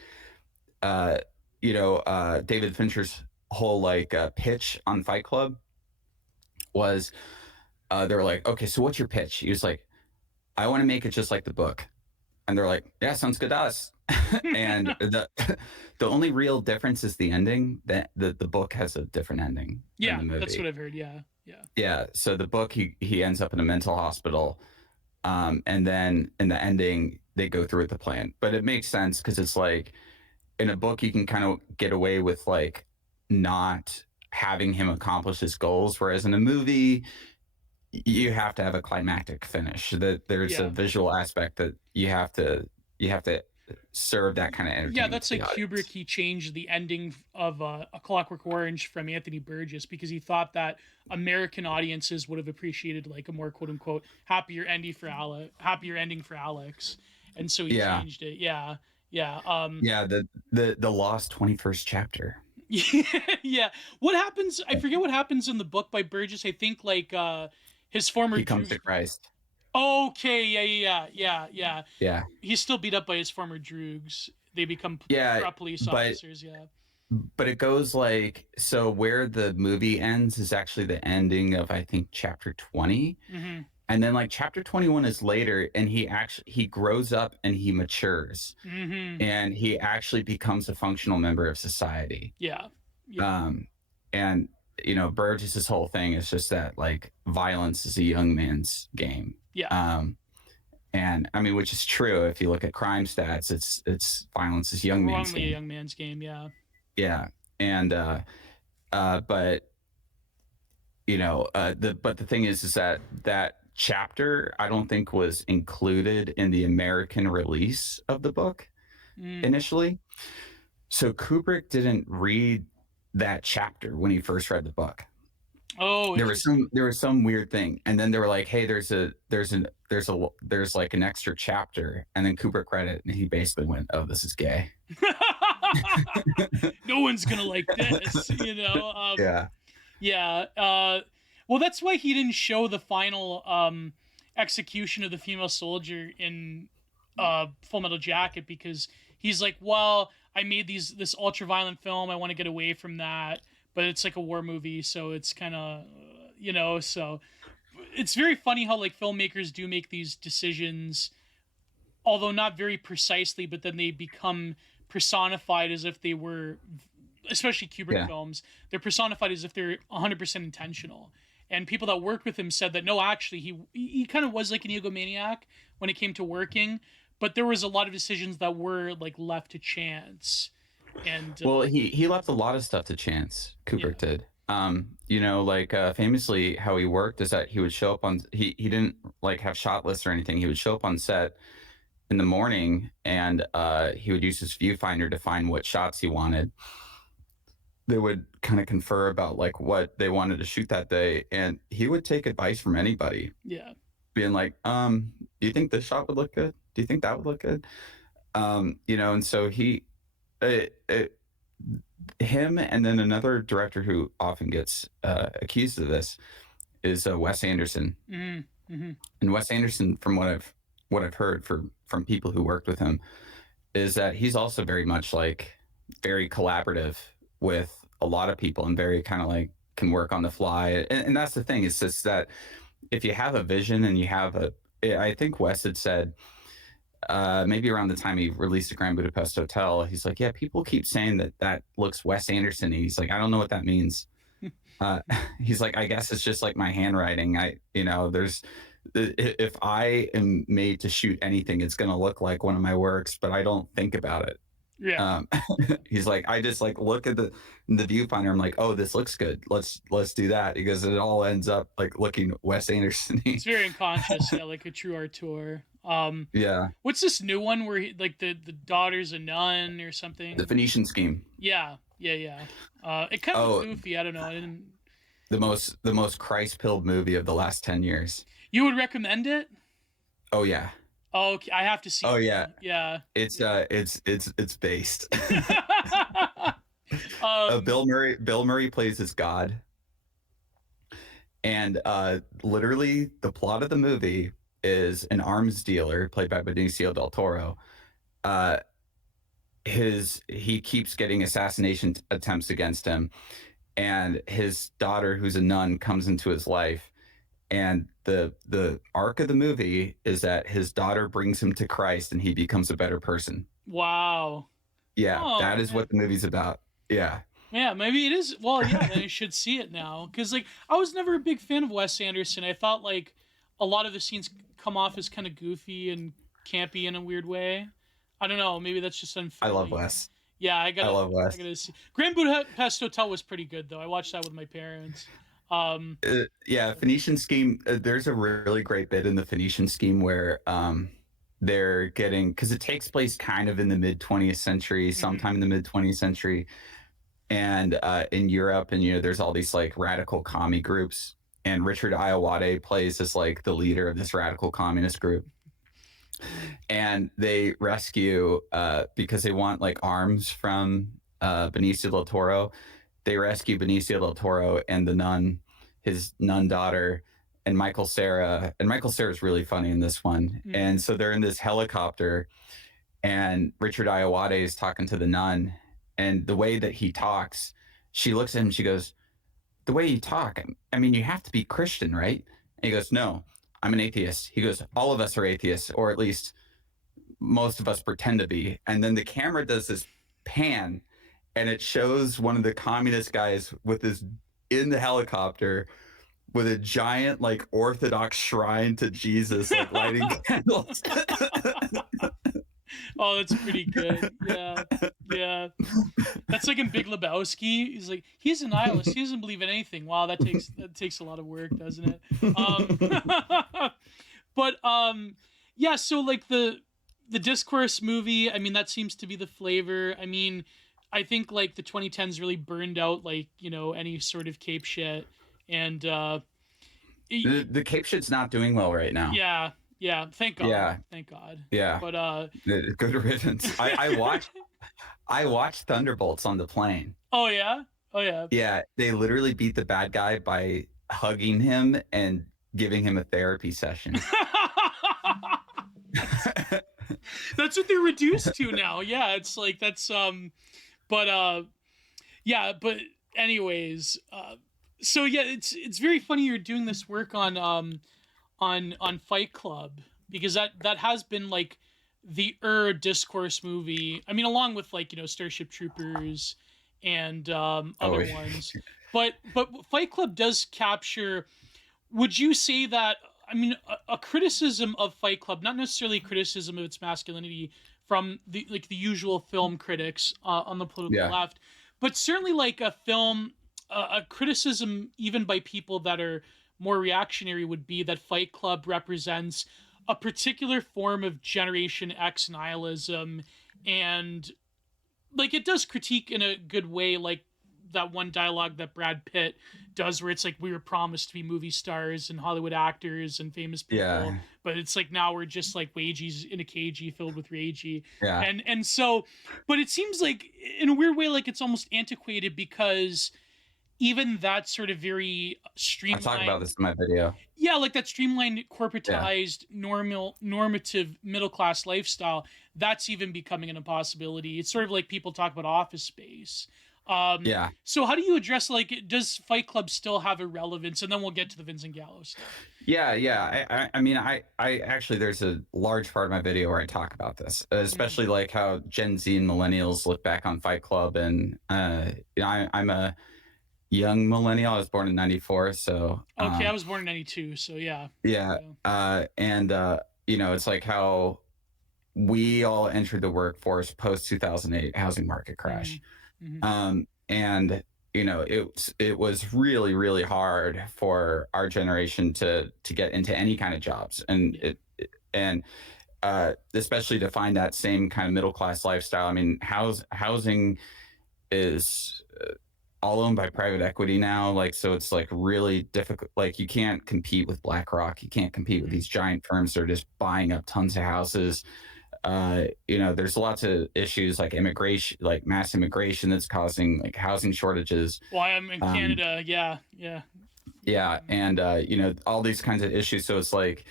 David Fincher's whole like pitch on Fight Club was they were like, okay, so what's your pitch? He was like, I want to make it just like the book. And they're like, yeah, sounds good to us. And the only real difference is the ending. That the book has a different ending. Yeah, than the movie. that's what I've heard. Yeah. Yeah. Yeah. So the book, he ends up in a mental hospital, and then in the ending, they go through with the plan. But it makes sense because it's like in a book, you can kind of get away with like not having him accomplish his goals, whereas in a movie, you have to have a climactic finish. That there's a Yeah. visual aspect that you have to serve that kind of Yeah, entertainment that's to the like Kubrick. audience. He changed the ending of A Clockwork Orange from Anthony Burgess because he thought that American audiences would have appreciated like a more quote unquote happier ending for Alex, and so he Yeah, changed it. Yeah, yeah, yeah. The lost 21st chapter. yeah. What happens? I forget what happens in the book by Burgess. I think like his former He comes Droogs. to Christ. Okay, yeah. Yeah, He's still beat up by his former Droogs. They become yeah. corrupt police But officers. Yeah. it goes like so. Where the movie ends is actually the ending of I think chapter 20, Mm-hmm. and then like chapter 21 is later, and he grows up and he matures, Mm-hmm. and he actually becomes a functional member of society. Yeah. Yeah. Um, and Burgess's whole thing is just that like violence is a young man's game. Yeah. And I mean, which is true. If you look at crime stats, it's violence is young man's Strongly a game. young man's game. Yeah. Yeah, and but the thing is that that chapter I don't think was included in the American release of the book Mm. initially. So Kubrick didn't read that chapter when he first read the book. Oh, interesting. There was some weird thing, and then they were like, "Hey, there's like an extra chapter," and then Kubrick read it, and he basically went, "Oh, this is gay." No one's gonna like this, you know. Yeah, Yeah. Well, that's why he didn't show the final execution of the female soldier in Full Metal Jacket because he's like, well, I made this ultra violent film. I want to get away from that, but it's like a war movie, so it's kind of so it's very funny how like filmmakers do make these decisions, although not very precisely, but then they become personified as if they were, especially Kubrick yeah. films, they're personified as if they're 100% intentional. And people that worked with him said that no, actually, he kind of was like an egomaniac when it came to working, but there was a lot of decisions that were like left to chance. And Well, he left a lot of stuff to chance. yeah, Kubrick did. Like famously, how he worked is that he would show up on he didn't like have shot lists or anything. He would show up on set in the morning, and he would use his viewfinder to find what shots he wanted. They would kind of confer about like what they wanted to shoot that day, and he would take advice from anybody, yeah, being like, do you think this shot would look good? Do you think that would look good? And so it, it, him and then another director who often gets accused of this is Wes Anderson. mm-hmm. And Wes Anderson, from what I've heard from people who worked with him, is that he's also very much like very collaborative with a lot of people and very kind of like can work on the fly. And that's the thing, is just that if you have a vision and you have I think Wes had said maybe around the time he released the Grand Budapest Hotel, he's like, yeah, people keep saying that looks Wes Anderson. He's like, I don't know what that means. Uh, he's like, I guess it's just like my handwriting. There's if I am made to shoot anything, it's going to look like one of my works, but I don't think about it. Yeah. He's like, I just like look at the viewfinder. I'm like, oh, this looks good. Let's do that, because it all ends up like looking Wes Anderson. It's very unconscious, yeah, like a true auteur. Yeah. What's this new one where like the daughter's a nun or something? The Venetian Scheme. Yeah. It kind of Oh, goofy. I don't know. I didn't. the most Christ-pilled movie of the last 10 years. You would recommend it? Oh yeah. Oh, okay. I have to see. Oh it. yeah. Yeah. It's based. um. Bill Murray plays his God, and literally the plot of the movie is an arms dealer played by Benicio del Toro. He keeps getting assassination attempts against him, and his daughter, who's a nun, comes into his life. And the arc of the movie is that his daughter brings him to Christ, and he becomes a better person. Wow. Yeah, Oh that is man. what the movie's about. Yeah. Yeah, maybe it is. Well, yeah, then you should see it now. Because, like, I was never a big fan of Wes Anderson. I thought, like, a lot of the scenes come off as kind of goofy and campy in a weird way. I don't know. Maybe that's just I love unfairly. Wes. Yeah, I love I Wes. gotta see. Grand Budapest Hotel was pretty good though. I watched that with my parents. Um, Yeah, Phoenician Scheme. There's a really great bit in the Phoenician Scheme where they're getting, because it takes place kind of in the mid 20th century, mhm, sometime in the mid 20th century, and in Europe, and there's all these like radical commie groups, and Richard Ayoade plays as like the leader of this radical communist group, mhm. and they rescue because they want like arms from Benicio del Toro. They rescue Benicio del Toro and the nun, his nun daughter, and Michael Cera. And Michael Cera is really funny in this one. Mm. And so they're in this helicopter, and Richard Ayoade is talking to the nun, and the way that he talks, she looks at him. She goes, "The way you talk, I mean, you have to be Christian, right?" And he goes, "No, I'm an atheist." He goes, "All of us are atheists, or at least most of us pretend to be." And then the camera does this pan, and it shows one of the communist guys with his in the helicopter with a giant like Orthodox shrine to Jesus, like lighting candles. Oh, that's pretty good. Yeah, yeah. That's like in Big Lebowski. He's a nihilist. He doesn't believe in anything. Wow, that takes a lot of work, doesn't it? Um, but yeah. So like the discourse movie. I mean, that seems to be the flavor. I mean, I think like the 2010s really burned out like any sort of cape shit, and The Cape shit's not doing well right now. yeah, yeah. Yeah, Thank God. yeah. But Good riddance. I watched Thunderbolts on the plane. oh yeah, oh yeah. Yeah, they literally beat the bad guy by hugging him and giving him a therapy session. That's what they're reduced to now. Yeah, it's like that's but yeah, but anyways, so yeah, it's very funny you're doing this work on Fight Club, because that has been like the discourse movie. I mean, along with like Starship Troopers and Oh, other ones, but Fight Club does capture. Would you say that? I mean, a criticism of Fight Club, not necessarily criticism of its masculinity from the usual film critics on the political yeah. left, but certainly like a film, a criticism even by people that are more reactionary would be that Fight Club represents a particular form of Generation X nihilism, and like it does critique in a good way, like that one dialogue that Brad Pitt does, where it's like we were promised to be movie stars and Hollywood actors and famous people, Yeah. but it's like now we're just like wagey in a cagey filled with ragey, Yeah. and so, but it seems like in a weird way like it's almost antiquated, because even that sort of very I talk about streamlined, this in my video. yeah, like that streamlined, Yeah. corporatized, normative middle class lifestyle, that's even becoming an impossibility. It's sort of like people talk about Office Space. Yeah. So how do you address, like, does Fight Club still have a relevance? And then we'll get to the Vincent Gallo stuff. Yeah, yeah. I mean, I actually, there's a large part of my video where I talk about this, Mm. especially like how Gen Z and millennials look back on Fight Club, and I'm a young millennial. I was born in '94, so Okay, I was born in '92, so yeah. yeah, Yeah. and it's like how we all entered the workforce post 2008 housing market crash, Mm. Hmm. and it was really really hard for our generation to get into any kind of jobs, and Yeah. and especially to find that same kind of middle class lifestyle. I mean, housing is all owned by private equity now, like, so it's like really difficult. Like, you can't compete with BlackRock, you can't compete with Hmm. these giant firms that are just buying up tons of houses. There's lots of issues like immigration, like mass immigration, that's causing like housing shortages. Well, I'm in um, Canada. Yeah, yeah. yeah, and all these kinds of issues. So it's like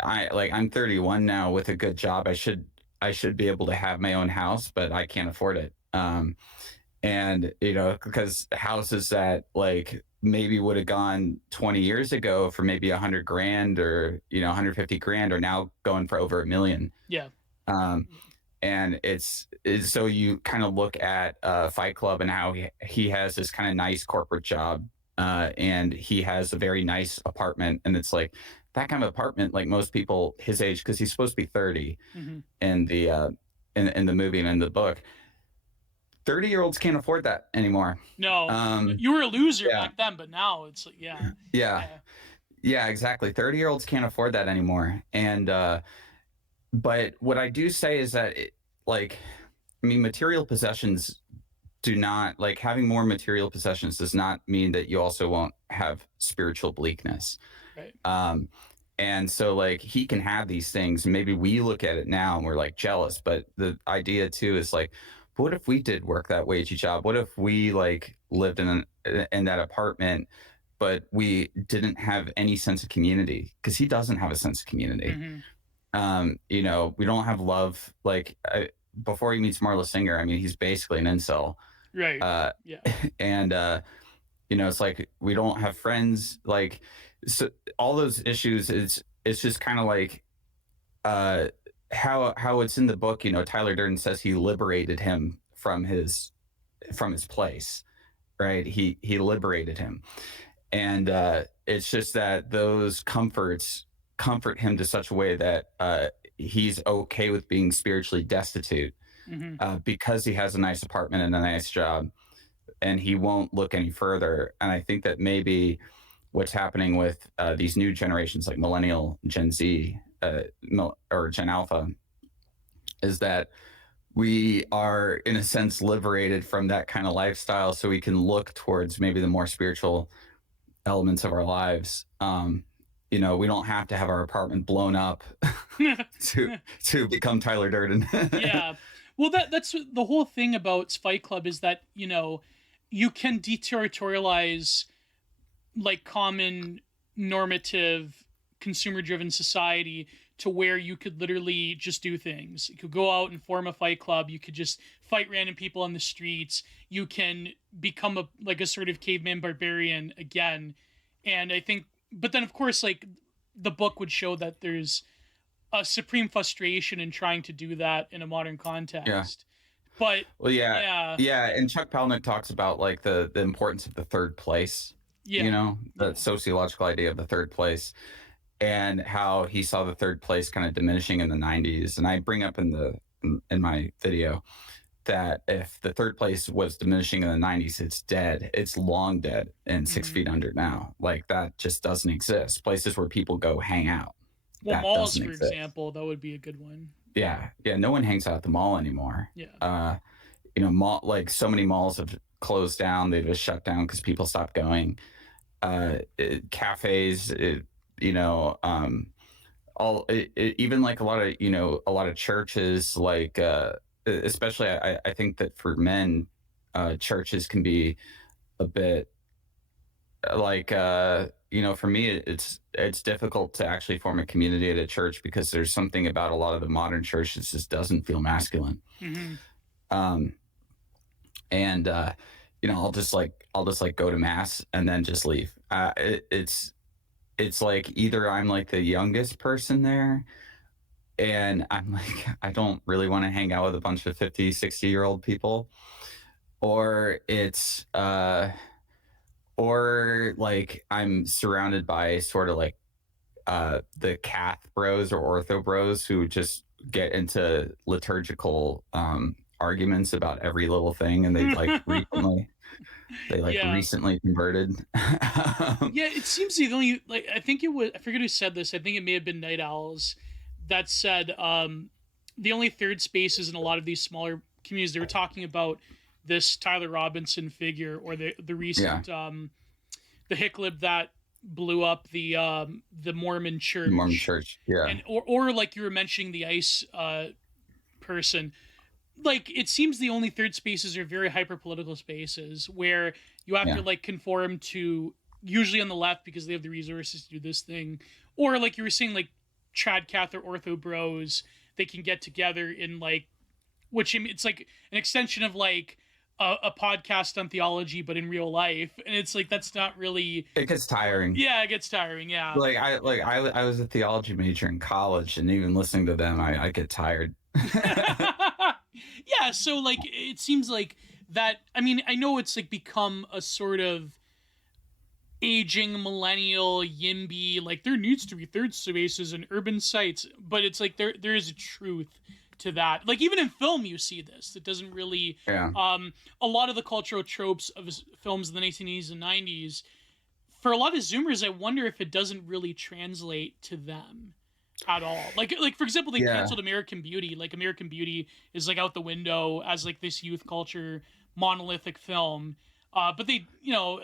I'm 31 now with a good job. I should be able to have my own house, but I can't afford it. And because houses that like maybe would have gone 20 years ago for maybe 100 grand or 150 grand are now going for over $1 million. Yeah. Um, and it's so you kind of look at Fight Club and how he has this kind of nice corporate job, and he has a very nice apartment, and it's like that kind of apartment, like most people his age, because he's supposed to be 30 Hmm. in the in the movie and in the book. 30-year-olds can't afford that anymore. No, Um, you were a loser yeah, back then, but now it's like, yeah, yeah, yeah, yeah, exactly. 30-year-olds can't afford that anymore, and but what I do say is that like, I mean, material possessions do not, like, having more material possessions does not mean that you also won't have spiritual bleakness. right. Um, and so like he can have these things. Maybe we look at it now and we're like jealous, but the idea too is like, what if we did work that wagey job? What if we like lived in that apartment, but we didn't have any sense of community? Because he doesn't have a sense of community. Hmm. You know, we don't have love. Like before he meets Marla Singer, I mean, he's basically an incel. Right. Uh, Yeah. and you know, it's like we don't have friends. Like, so all those issues. It's just kind of like uh, how it's in the book. You know, Tyler Durden says he liberated him from his place. Right. He liberated him, and it's just that those comforts comfort him to such a way that he's okay with being spiritually destitute, Hmm. because he has a nice apartment and a nice job, and he won't look any further. And I think that maybe what's happening with these new generations, like millennial, Gen Z, or Gen Alpha, is that we are, in a sense, liberated from that kind of lifestyle, so we can look towards maybe the more spiritual elements of our lives. You know, we don't have to have our apartment blown up to to become Tyler Durden. Yeah. Well, that's the whole thing about Fight Club is that, you can deterritorialize like common normative consumer driven society to where you could literally just do things. You could go out and form a fight club, you could just fight random people on the streets, you can become a sort of caveman barbarian again. And I think, but then of course, like, the book would show that there's a supreme frustration in trying to do that in a modern Yeah. context. But Well, yeah, yeah, yeah, and Chuck Palahniuk talks about like the importance of the third place. You yeah, know, the yeah. sociological idea of the third place, and how he saw the third place kind of diminishing in the '90s. And I bring up in my video that if the third place was diminishing in the '90s, it's dead. It's long dead and Six Hmm. Feet Under now. Like that just doesn't exist. Places where people go hang out, Well, that malls, doesn't for exist. example, that would be a good one. Yeah, yeah. No one hangs out at the mall anymore. Yeah. You know, like so many malls have closed down. They just shut down because people stopped going. Cafes, you know, even like a lot of, a lot of churches, like especially I think that for men, churches can be a bit like for me it's difficult to actually form a community at a church because there's something about a lot of the modern churches just doesn't feel masculine. Hmm. um and I'll just like go to mass and then just leave. It's like either I'm like the youngest person there and I'm like I don't really want to hang out with a bunch of 50, 60-year-old people, or or like I'm surrounded by sort of like the cath bros or ortho bros who just get into liturgical arguments about every little thing, and they Yeah. recently converted. Yeah, it seems the only, like, I think it was, I forget who said this. I think it may have been Night Owls that said, the only third spaces in a lot of these smaller communities. They were talking about this Tyler Robinson figure, or the Yeah, recent the Hicklib that blew up the Mormon the Mormon church, Church. Yeah, and or like you were mentioning the ICE person. Like, it seems the only third spaces are very hyper political spaces where you have to yeah, like conform to, usually on the left, because they have the resources to do this thing, or like you were saying, like trad cath or ortho bros, they can get together in like, which it's like an extension of like a podcast on theology but in real life, and it's like that's not really, it gets tiring. yeah, it gets tiring, yeah. I was a theology major in college, and even listening to them, I get tired. Yeah, so like it seems like that. I mean, I know it's like become a sort of aging millennial yimby, like there needs to be third spaces and urban sites, but it's like there is a truth to that. Like even in film you see this. It doesn't really Yeah. a lot of the cultural tropes of films in the 1980s and 90s, for a lot of zoomers I wonder if it doesn't really translate to them at all. Like for example, they Yeah. canceled American Beauty. Like American Beauty is like out the window as like this youth culture monolithic film. But they,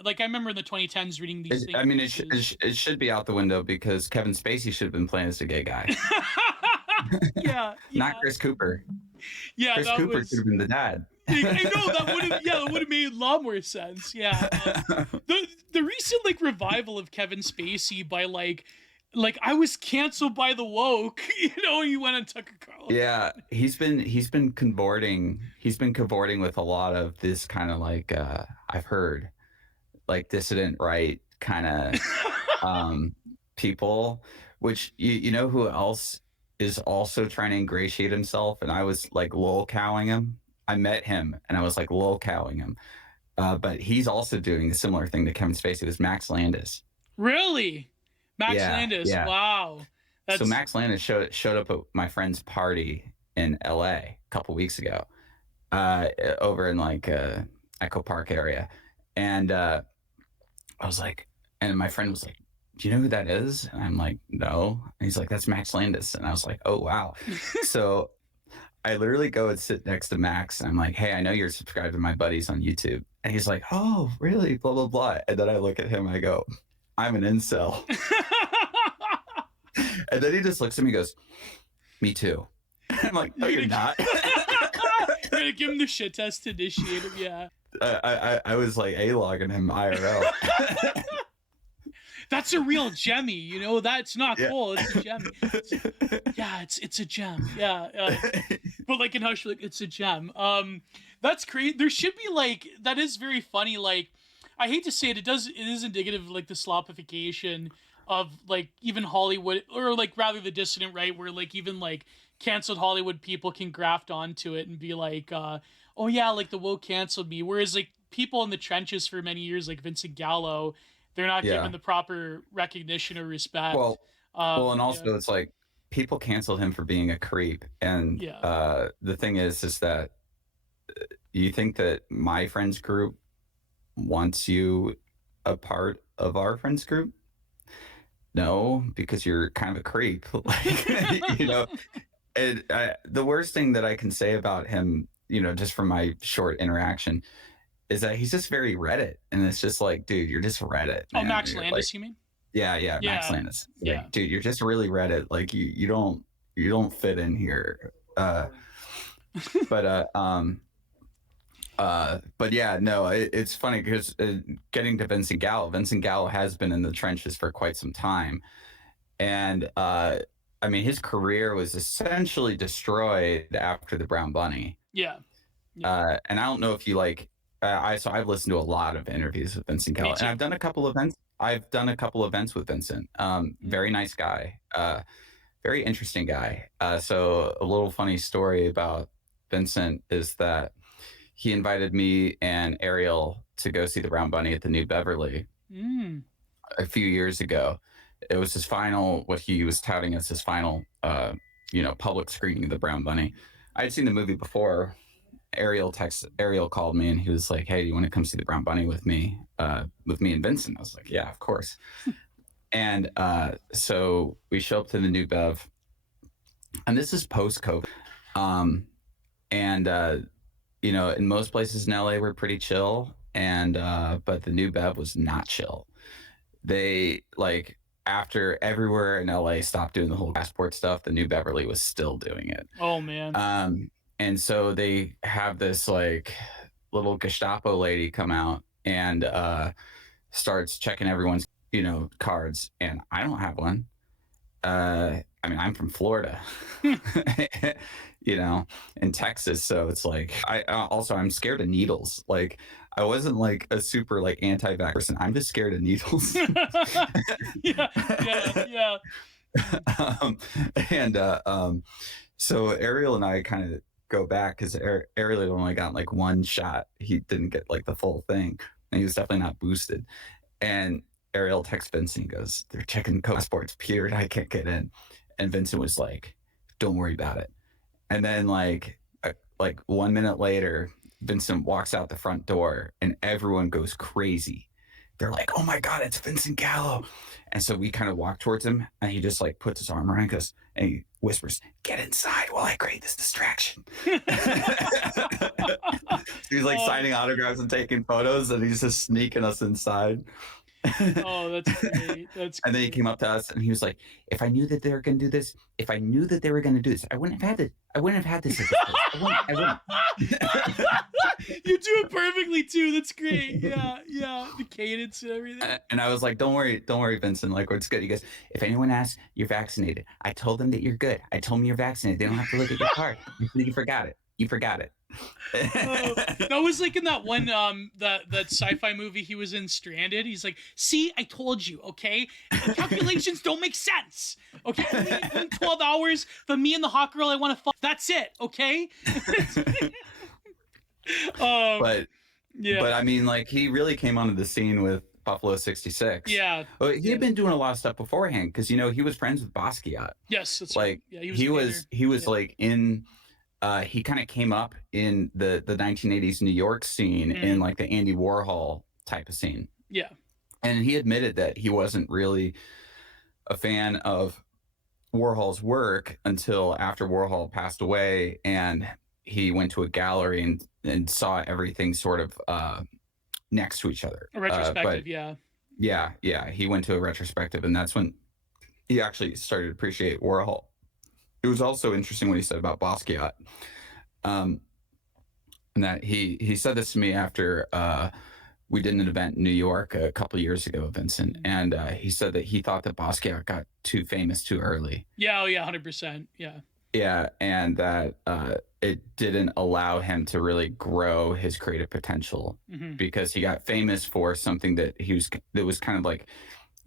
like I remember in the 2010s reading these I mean, things. it should be out the window because Kevin Spacey should have been playing as a gay guy, Yeah, not yeah, Chris Cooper. yeah. Chris That Cooper should was. have been the dad. I know that would have. Yeah, that would have made a lot more sense. Yeah. The recent like revival of Kevin Spacey by like I was canceled by the woke. He went on Tucker Carlson. Yeah, he's been cavorting with a lot of this kind of like I've heard like dissident right kind of people, which you know who else is also trying to ingratiate himself, and I was like lolcowing him. I met him and I was like lolcowing him, but he's also doing a similar thing to Kevin Spacey. It was Max Landis. Really, Max Yeah, Landis. yeah. Wow, So that's Max Landis showed up at my friend's party in LA a couple weeks ago, over in like Echo Park area, and I was like, and my friend was like, "Do you know who that is?" And I'm like, "No." And he's like, "That's Max Landis," and I was like, "Oh wow." So I literally go and sit next to Max, and I'm like, "Hey, I know you're subscribed to my buddies on YouTube," and he's like, "Oh really?" Blah blah blah, and then I look at him, and I go, "I'm an incel." And then he just looks at me and goes, "Me too." I'm like, "No, you're not." You're gonna give him the shit test to initiate him. Yeah. I was like A-logging him IRL. That's a real gemmy, that's not Yeah. cool. It's a gem. It's a gem. Yeah. But like in Hush, like it's a gem. That's crazy. There should be like, that is very funny. Like, I hate to say it, it is indicative of like the slopification of like even Hollywood, or like rather the dissident right, where like even like canceled Hollywood people can graft onto it and be like, oh yeah, like the woke canceled me. Whereas like people in the trenches for many years, like Vincent Gallo, they're not given Yeah. the proper recognition or respect. Well, and Yeah, also it's like people canceled him for being a creep, and yeah. the thing is that you think that my friends group wants you a part of our friends group? No, because you're kind of a creep. Like, and the worst thing that I can say about him, just from my short interaction, is that he's just very Reddit, and it's just like, dude, you're just Reddit. Oh, Man. Max You're Landis, like, you mean? yeah, Max Yeah, Landis. yeah. Like, dude, you're just really Reddit. Like you don't fit in here. But but yeah, no, it's funny because getting to Vincent Gallo has been in the trenches for quite some time, and I mean his career was essentially destroyed after the Brown Bunny. Yeah. And I don't know if you like. So I've listened to a lot of interviews with Vincent Me Gallo, and too. I've done a couple events. I've done a couple events with Vincent. Very nice guy. Very interesting guy. So a little funny story about Vincent is that he invited me and Ariel to go see the Brown Bunny at the New Beverly a few years ago. It was his final, what he was touting as his final, public screening of the Brown Bunny. I had seen the movie before. Ariel called me and he was like, "Hey, do you want to come see the Brown Bunny with me and Vincent?" I was like, "Yeah, of course." And so we show up to the New Bev, and this is post COVID. And in most places in LA we're pretty chill, and but the New Bev was not chill. They like after everywhere in LA stopped doing the whole passport stuff, the New Beverly was still doing it. Oh man. And so they have this like little Gestapo lady come out and starts checking everyone's cards, and I don't have one. I mean, I'm from Florida, in Texas. So it's like, I'm scared of needles. Like, I wasn't like a super like anti-vax person. I'm just scared of needles. Yeah. And so Ariel and I kind of go back because Ariel only got like one shot. He didn't get like the full thing, and he was definitely not boosted. And Ariel texts Vincent and goes, "They're checking passports, Peter, and I can't get in." And Vincent was like, "Don't worry about it." And then like 1 minute later, Vincent walks out the front door, and everyone goes crazy. They're like, "Oh my god, it's Vincent Gallo!" And so we kind of walk towards him, and he just like puts his arm around us, and he whispers, "Get inside while I create this distraction." He's like signing autographs and taking photos, and he's just sneaking us inside. Oh, that's great. That's And then he great. came up to us and he was like, "If I knew that they were going to do this, if I knew that they were going to do this, I wouldn't have had it. I wouldn't have had this at this place. I wouldn't." You do it perfectly too. That's great. Yeah, yeah. The cadence and everything. And I was like, don't worry, Vincent. Like, it's good." He goes, "If anyone asks, you're vaccinated. I told them that you're good. I told them you're vaccinated. They don't have to look at your card. You forgot it. You forgot it." Oh, that was like in that one that sci-fi movie he was in, Stranded. He's like, "See, I told you, okay? The calculations don't make sense. Okay, only 12 hours, but me and the hot girl I want to fuck. That's it, okay?" but Yeah. but I mean, like, he really came onto the scene with Buffalo 66. Yeah. Well, he had been doing a lot of stuff beforehand because he was friends with Basquiat. Yes, that's right. Like Yeah, he he was like in he kind of came up in the 1980s New York scene in like the Andy Warhol type of scene. Yeah. And he admitted that he wasn't really a fan of Warhol's work until after Warhol passed away, and he went to a gallery and saw everything sort of next to each other. A retrospective, but yeah. yeah, he went to a retrospective, and that's when he actually started to appreciate Warhol. It was also interesting what he said about Basquiat. And that he said this to me after we did an event in New York a couple of years ago, Vincent, and he said that he thought that Basquiat got too famous too early. Yeah, oh yeah, 100%. Yeah. Yeah, and that it didn't allow him to really grow his creative potential because he got famous for something that was kind of like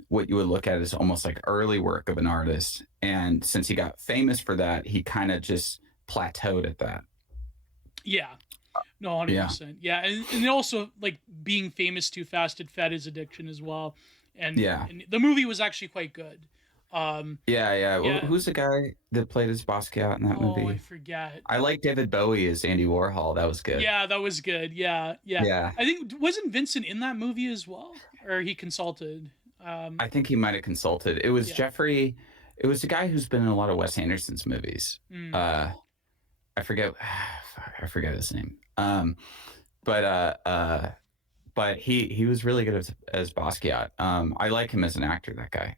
what you would look at as almost like early work of an artist. And since he got famous for that, he kind of just plateaued at that. Yeah. No, 100%. Yeah. And also, like, being famous too fast, it fed his addiction as well. And the movie was actually quite good. Yeah. Well, who's the guy that played as Basquiat in that movie? Oh, I forget. I like David Bowie as Andy Warhol. That was good. Yeah, that was good. Yeah. I think, wasn't Vincent in that movie as well? Or he consulted? I think he might have consulted. It was Jeffrey. It was the guy who's been in a lot of Wes Anderson's movies. I forget his name. But he was really good as Basquiat. I like him as an actor, that guy.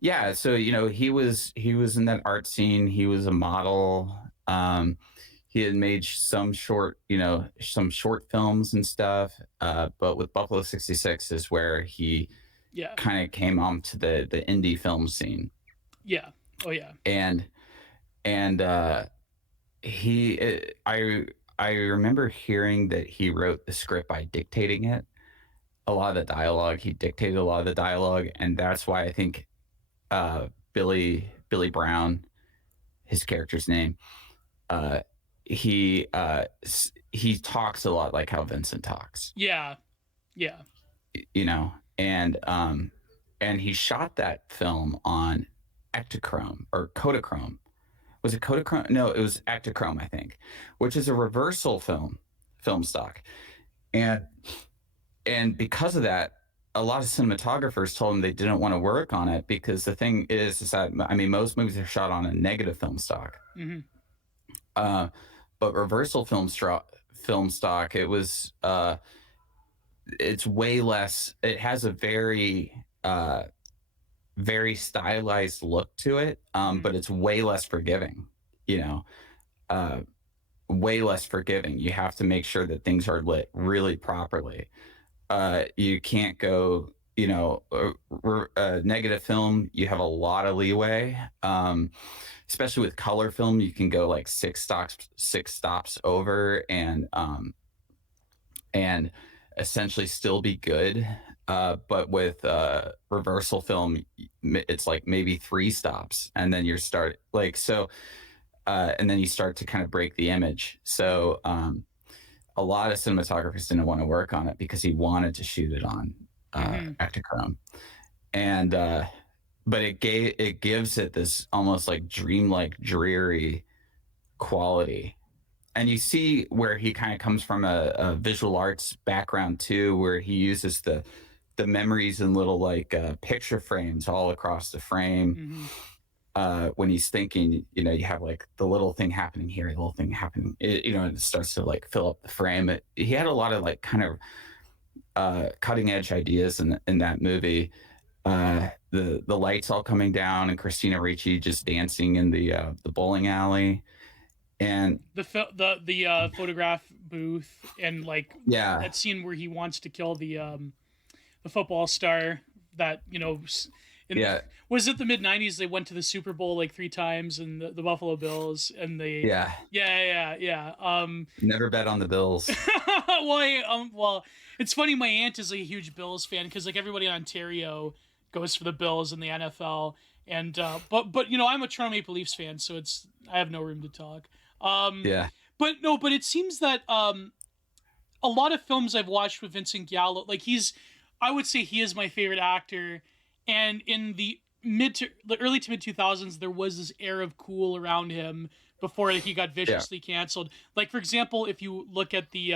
Yeah. So he was in that art scene. He was a model. He had made some short films and stuff. But with Buffalo 66 is where he kind of came on to the indie film scene. Yeah. Oh yeah. And I remember hearing that he wrote the script by dictating it. A lot of the dialogue, he dictated a lot of the dialogue, and that's why I think Billy Brown, his character's name, he talks a lot like how Vincent talks. Yeah. And he shot that film on Ektachrome or Kodachrome. Was it Kodachrome? No, it was Ektachrome, I think, which is a reversal film stock. And because of that, a lot of cinematographers told him they didn't want to work on it because the thing is that, I mean, most movies are shot on a negative film stock. But reversal film stock, it was it's way less. It has a very very stylized look to it, but it's way less forgiving. Way less forgiving. You have to make sure that things are lit really properly. You can't go, negative film. You have a lot of leeway, especially with color film. You can go like six stops over and essentially still be good. But with reversal film, it's like maybe 3 stops, and then you're start like so. and then you start to kind of break the image. So a lot of cinematographers didn't want to work on it because he wanted to shoot it on Mm-hmm. Ektachrome, and but it gives it this almost like dreamlike, dreary quality. And you see where he kind of comes from a visual arts background too, where he uses the memories in little like picture frames all across the frame. Mm-hmm. When he's thinking, you have like the little thing happening here, the little thing happening, and it starts to like fill up the frame. He had a lot of like kind of cutting edge ideas in that movie. The lights all coming down and Christina Ricci just dancing in the bowling alley, and The photograph booth, and like yeah, that scene where he wants to kill the football star that in yeah, was it the mid 90s they went to the Super Bowl like 3 times, and the Buffalo Bills, and they yeah. yeah Never bet on the Bills. well, it's funny, my aunt is a huge Bills fan because like everybody in Ontario goes for the Bills in the NFL, and but I'm a Toronto Maple Leafs fan, so I have no room to talk. um Yeah, but no, but it seems that a lot of films I've watched with Vincent Gallo, like I would say he is my favorite actor. And in the early to mid 2000s, there was this air of cool around him before he got yeah, viciously canceled. Like for example, if you look at the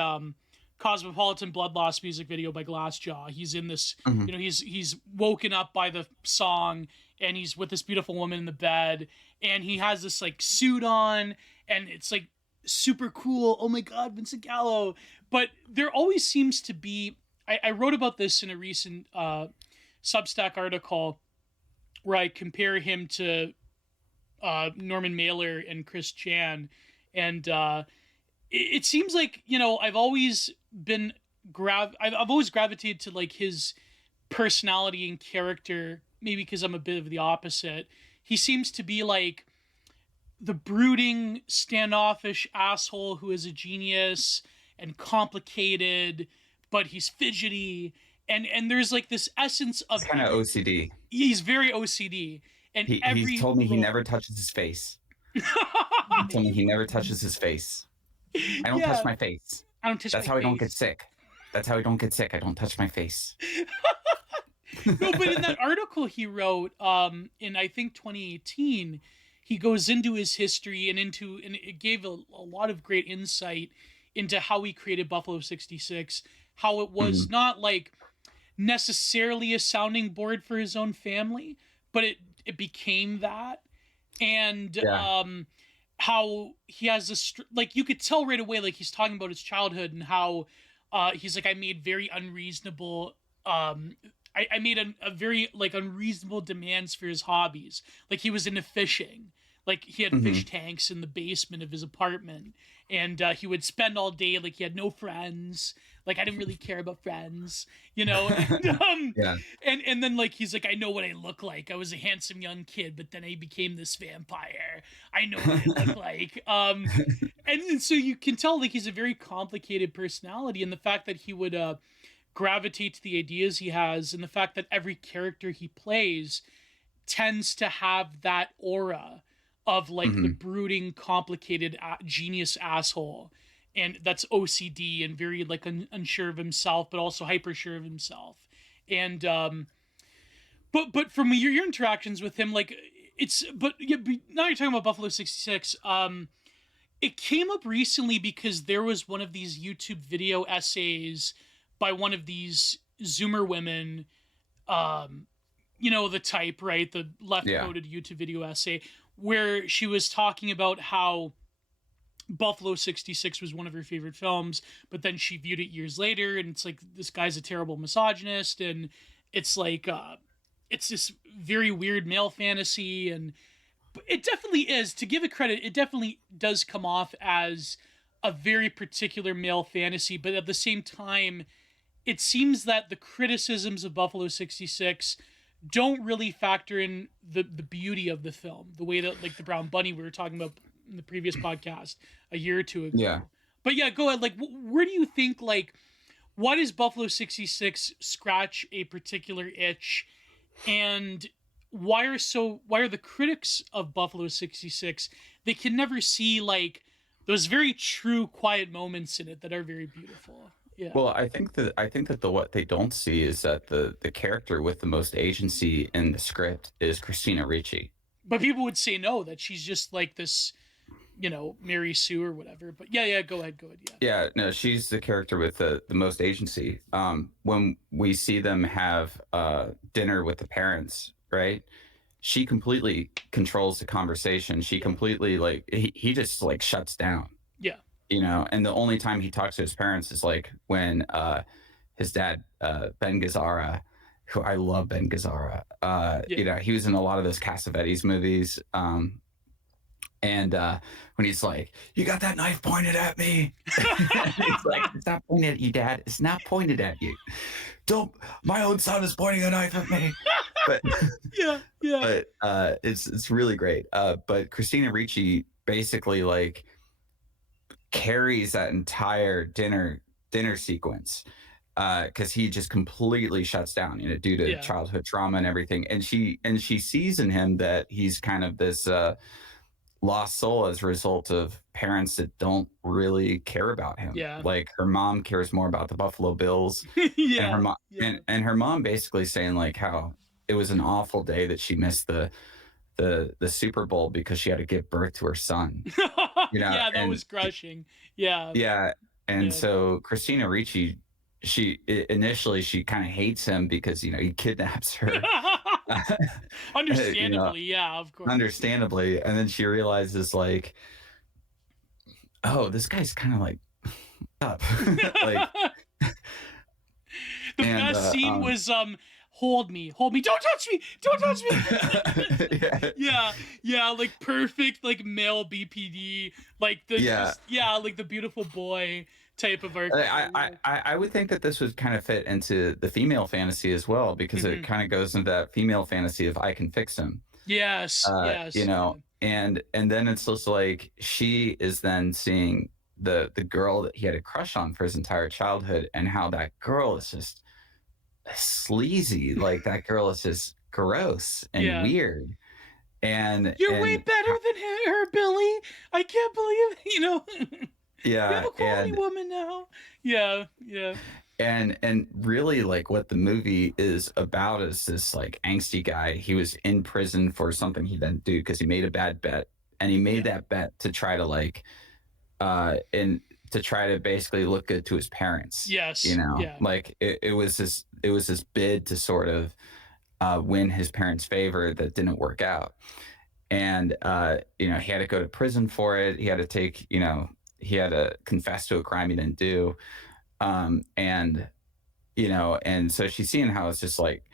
Cosmopolitan Blood Loss music video by Glassjaw, he's in this. hmm He's woken up by the song, and he's with this beautiful woman in the bed, and he has this like suit on, and it's like super cool. Oh my god, Vincent Gallo! But there always seems to be. I wrote about this in a recent Substack article where I compare him to Norman Mailer and Chris Chan, and it seems like I've always been I've always gravitated to like his personality and character. Maybe because I'm a bit of the opposite. He seems to be like the brooding, standoffish asshole who is a genius and complicated, but he's fidgety. And there's like this essence it's of kind of OCD. he's very OCD, and He's every told me he role. never touches his face. He told me he never touches his face. I don't touch Yeah, my face. I don't touch That's my how I don't get face. sick. That's how I don't get sick. I don't touch my face. No, but in that article he wrote in I think 2018, he goes into his history and it gave a lot of great insight into how he created Buffalo 66, how it was Mhm. not like necessarily a sounding board for his own family, but it became that. And Yeah. how he has this like you could tell right away, like he's talking about his childhood and how he's like, I made very unreasonable I made a very like unreasonable demands for his hobbies. Like he was into fishing. Like he had fish hmm tanks in the basement of his apartment, and he would spend all day like he had no friends. Like I didn't really care about friends, and yeah. and then like he's like, I know what I look like. I was a handsome young kid, but then I became this vampire. I know what I look like. And so you can tell like he's a very complicated personality, and the fact that he would gravitate to the ideas he has, and the fact that every character he plays tends to have that aura of like the hmm brooding, complicated genius asshole, and that's OCD and very like unsure of himself, but also hyper sure of himself. And but from your interactions with him, like it's but yeah, now you're talking about Buffalo 66. It came up recently because there was one of these YouTube video essays by one of these Zoomer women, um, the type, right? The left Yeah. coded YouTube video essay where she was talking about how Buffalo 66 was one of her favorite films, but then she viewed it years later, and it's like, this guy's a terrible misogynist, and it's like, it's this very weird male fantasy. And it definitely is, to give it credit, it definitely does come off as a very particular male fantasy, but at the same time, it seems that the criticisms of Buffalo 66 don't really factor in the beauty of the film, the way that like the brown bunny we were talking about in the previous podcast a year or two Yeah. ago. But yeah, go ahead. Like, where do you think, like, why does Buffalo 66 scratch a particular itch, and why are the critics of Buffalo 66, they can never see like those very true quiet moments in it that are very beautiful. Yeah. Well, I think that the what they don't see is that the character with the most agency in the script is Christina Ricci. But people would say no, that she's just like this, Mary Sue or whatever. But yeah, go ahead, yeah. Yeah, no, she's the character with the most agency. When we see them have dinner with the parents, right? She completely controls the conversation. She completely like he just like shuts down, Yeah. and the only time he talks to his parents is like when his dad, Ben Gazzara, who I love Ben Gazzara. Yeah. He was in a lot of those Cassavetes movies. And when he's like, "You got that knife pointed at me," he's like, "It's not pointed at you, Dad. It's not pointed at you. Don't. My own son is pointing a knife at me." But Yeah. it's really great. But Christina Ricci basically like carries that entire dinner sequence because he just completely shuts down, due to Yeah. childhood trauma and everything. And she sees in him that he's kind of this lost soul as a result of parents that don't really care about him. Yeah. Like her mom cares more about the Buffalo Bills, and her Yeah. mom and her mom basically saying like how it was an awful day that she missed the Super Bowl because she had to give birth to her son. Yeah, that And was crushing. Yeah. yeah, and Yeah. so Christina Ricci, she initially she kind of hates him because he kidnaps her. you know, Understandably, yeah, of course. understandably, and then she realizes like, oh, this guy's kind of like up, like, The and best scene was hold me, don't touch me, don't touch me. yeah, Yeah, like perfect, like male BPD, like yeah. like the beautiful boy type of arc. I would think that this would kind of fit into the female fantasy as well because it kind of goes into that female fantasy of I can fix him. Yes, yes, And then it's just like she is then seeing the girl that he had a crush on for his entire childhood and how that girl is just sleazy. Like that girl is just gross and yeah. weird. And You're way better than her, Billy. I can't believe you have yeah, a quality woman now. Yeah. and really like what the movie is about is this like angsty guy. He was in prison for something he didn't do because he made a bad bet, and he made that bet to try to like and to try to basically look good to his parents. Yes. Yeah. Like it was this bid to sort of win his parents' favor that didn't work out. And he had to go to prison for it. He had to he had to confess to a crime he didn't do. And so she's seeing how it's just like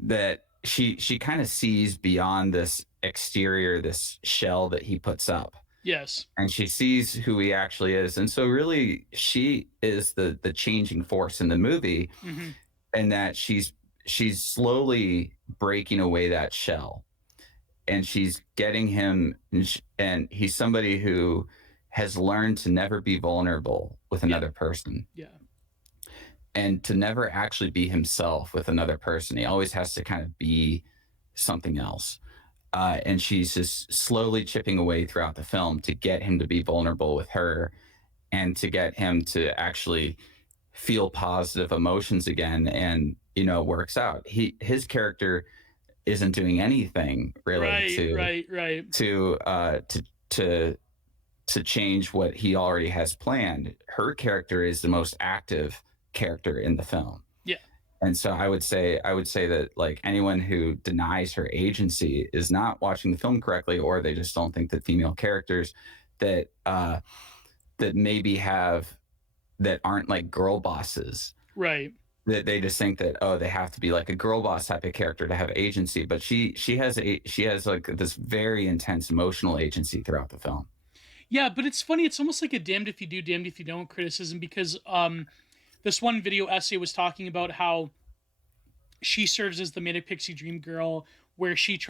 that she kind of sees beyond this exterior, this shell that he puts up. Yes. And she sees who he actually is. And so really she is the changing force in the movie, and that she's slowly breaking away that shell, and she's getting him, and he's somebody who has learned to never be vulnerable with another person. Yeah. And to never actually be himself with another person. He always has to kind of be something else. And she's just slowly chipping away throughout the film to get him to be vulnerable with her and to get him to actually feel positive emotions again. And, works out. His character isn't doing anything really to change what he already has planned. Her character is the most active character in the film. Yeah. And so I would say that like anyone who denies her agency is not watching the film correctly, or they just don't think that female characters that maybe that aren't like girl bosses. Right. That they just think that, oh, they have to be like a girl boss type of character to have agency. But she has like this very intense emotional agency throughout the film. Yeah, but it's funny. It's almost like a damned if you do, damned if you don't criticism, because this one video essay was talking about how she serves as the Manic Pixie Dream Girl, where she's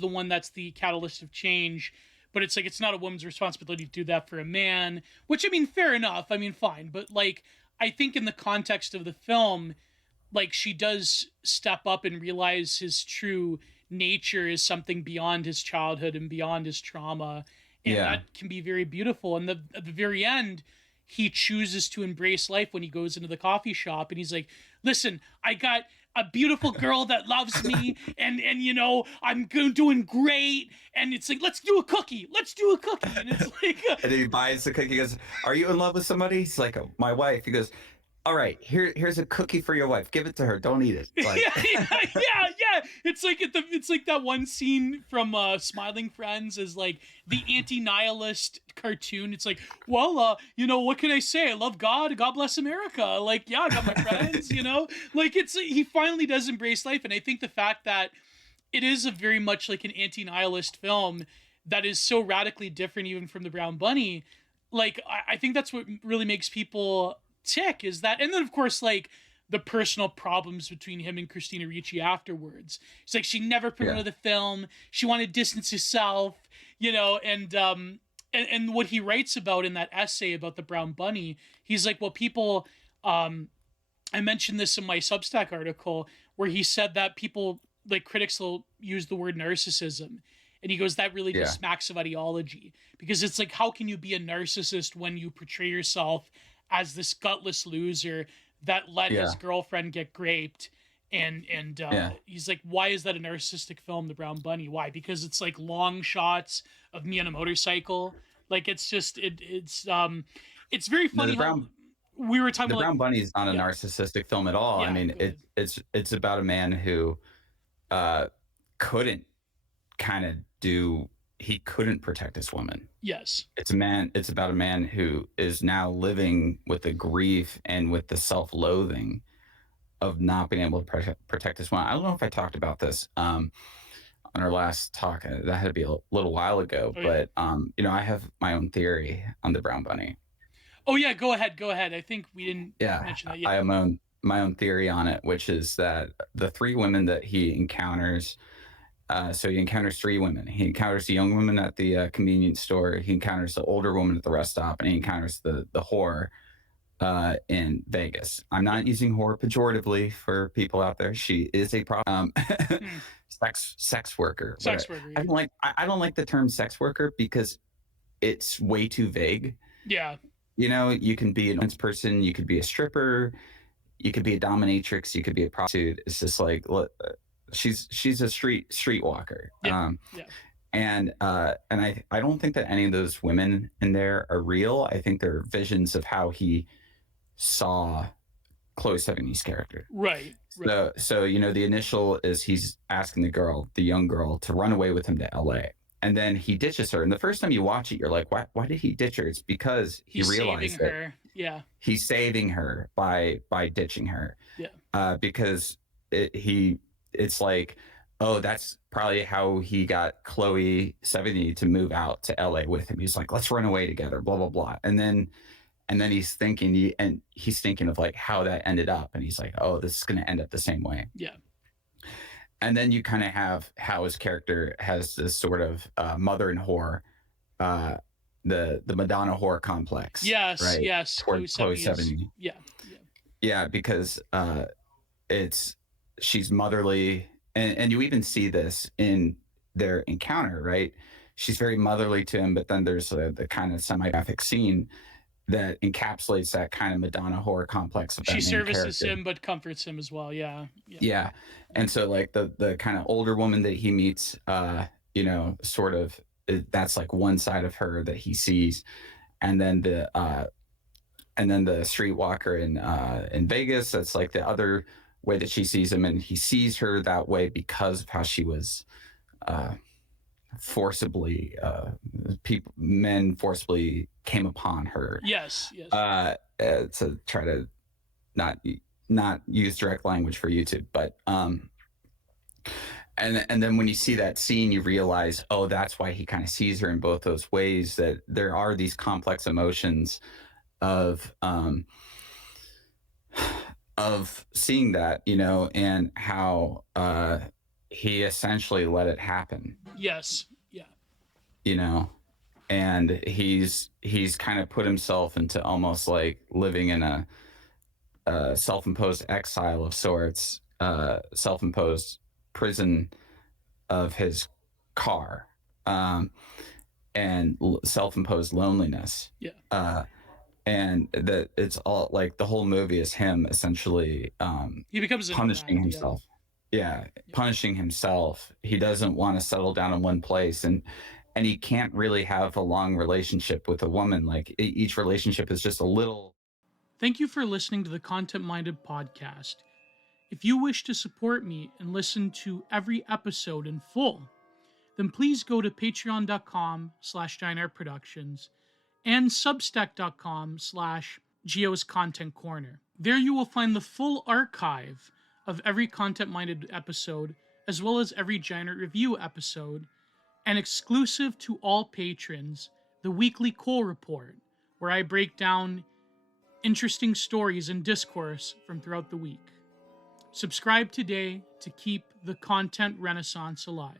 the one that's the catalyst of change, but it's like, it's not a woman's responsibility to do that for a man, which, I mean, fair enough. I mean, fine. But like, I think in the context of the film, like she does step up and realize his true nature is something beyond his childhood and beyond his trauma, and Yeah. that can be very beautiful. And at the very end, he chooses to embrace life when he goes into the coffee shop and he's like, "Listen, I got a beautiful girl that loves me, and you know I'm doing great." And it's like, "Let's do a cookie. Let's do a cookie." And it's like, And then he buys the cookie. He goes, "Are you in love with somebody?" He's like, "My wife." He goes, "All right, here's a cookie for your wife. Give it to her. Don't eat it." Like, yeah. It's like that one scene from Smiling Friends is like the anti-nihilist cartoon. It's like, well, you know, what can I say? I love God. God bless America. Like, yeah, I got my friends. You know, like it's he finally does embrace life, and I think the fact that it is a very much like an anti-nihilist film that is so radically different even from the Brown Bunny. Like I think that's what really makes people tick is that, and then of course like the personal problems between him and Christina Ricci afterwards. It's like she never yeah, promoted the film. She wanted to distance herself, you know, and what he writes about in that essay about the Brown Bunny, he's like, well, people I mentioned this in my Substack article where he said that people, like critics, will use the word narcissism. And he goes, that really just yeah, smacks of ideology. Because it's like, how can you be a narcissist when you portray yourself as this gutless loser that let his yeah, girlfriend get raped? And yeah. he's like, why is that a narcissistic film, The Brown Bunny? Why? Because it's like long shots of me on a motorcycle. Like it's just it's very No, funny how we were talking the about like Brown Bunny is not a yeah narcissistic film at all. I yeah mean, go ahead. it's about a man who uh, couldn't kind of do. He couldn't protect his woman. Yes. It's a man. It's about a man who is now living with the grief and with the self-loathing of not being able to protect his woman. I don't know if I talked about this on our last talk. That had to be a little while ago, Oh yeah. but you know, I have my own theory on the Brown Bunny. Oh yeah. Go ahead. Go ahead. I think we didn't Yeah, mention that. I Yeah. have my own theory on it, which is that the three women that he encounters. So he encounters three women. He encounters the young woman at the convenience store. He encounters the older woman at the rest stop, and he encounters the whore in Vegas. I'm Yeah. not using whore pejoratively for people out there. She is a Hmm. sex worker. Sex worker. I Yeah. don't like I don't like the term sex worker because it's way too vague. Yeah. You know, you can be an honest person, you could be a stripper, you could be a dominatrix, you could be a prostitute. It's just like she's a street walker. Yeah. Yeah. And I don't think that any of those women in there are real. I think they're visions of how he saw Chloe Sevigny's character. Right. Right. So you know, the initial is he's asking the young girl, to run away with him to L.A. And then he ditches her. And the first time you watch it, you're like, why did he ditch her? It's because he He's saving realized that her. Yeah. he's saving her by ditching her. Yeah. Because it's like, oh, that's probably how he got Chloe Sevigny to move out to LA with him. He's like, let's run away together, blah blah blah. And then he's thinking of like how that ended up, and he's like, oh, this is going to end up the same way. Yeah. And then you kind of have how his character has this sort of mother and whore, uh, the Madonna whore complex, Yes. right? Yes. Toward Chloe Is. Sevigny. Yeah. Yeah. Yeah, because it's she's motherly, and you even see this in their encounter, right? She's very motherly to him, but then there's the kind of semi-graphic scene that encapsulates that kind of Madonna horror complex of that She main services character. him, but comforts him as well. Yeah. Yeah. Yeah, and so like the kind of older woman that he meets, you know, sort of that's like one side of her that he sees, and then the streetwalker in Vegas, that's like the other way that she sees him, and he sees her that way because of how she was uh, forcibly men forcibly came upon her Yes. Yes. to try to not use direct language for YouTube, but and then when you see that scene, you realize, oh, that's why he kind of sees her in both those ways. That there are these complex emotions of seeing that, you know, and how he essentially let it happen, Yes. Yeah. you know, and he's kind of put himself into almost like living in self-imposed exile of sorts, self-imposed prison of his car, and self-imposed loneliness. Yeah. And that it's all like the whole movie is him essentially He becomes a punishing nomad. Yeah. himself. Yeah, Yeah. punishing himself. He doesn't want to settle down in one place, and he can't really have a long relationship with a woman. Like each relationship is just a little. Thank you for listening to the Content Minded podcast. If you wish to support me and listen to every episode in full, then please go to patreon.com/giantproductions and substack.com/Gio's Content Corner. There you will find the full archive of every Content Minded episode, as well as every Giant Review episode, and exclusive to all patrons, the weekly Cole Report, where I break down interesting stories and discourse from throughout the week. Subscribe today to keep the content renaissance alive.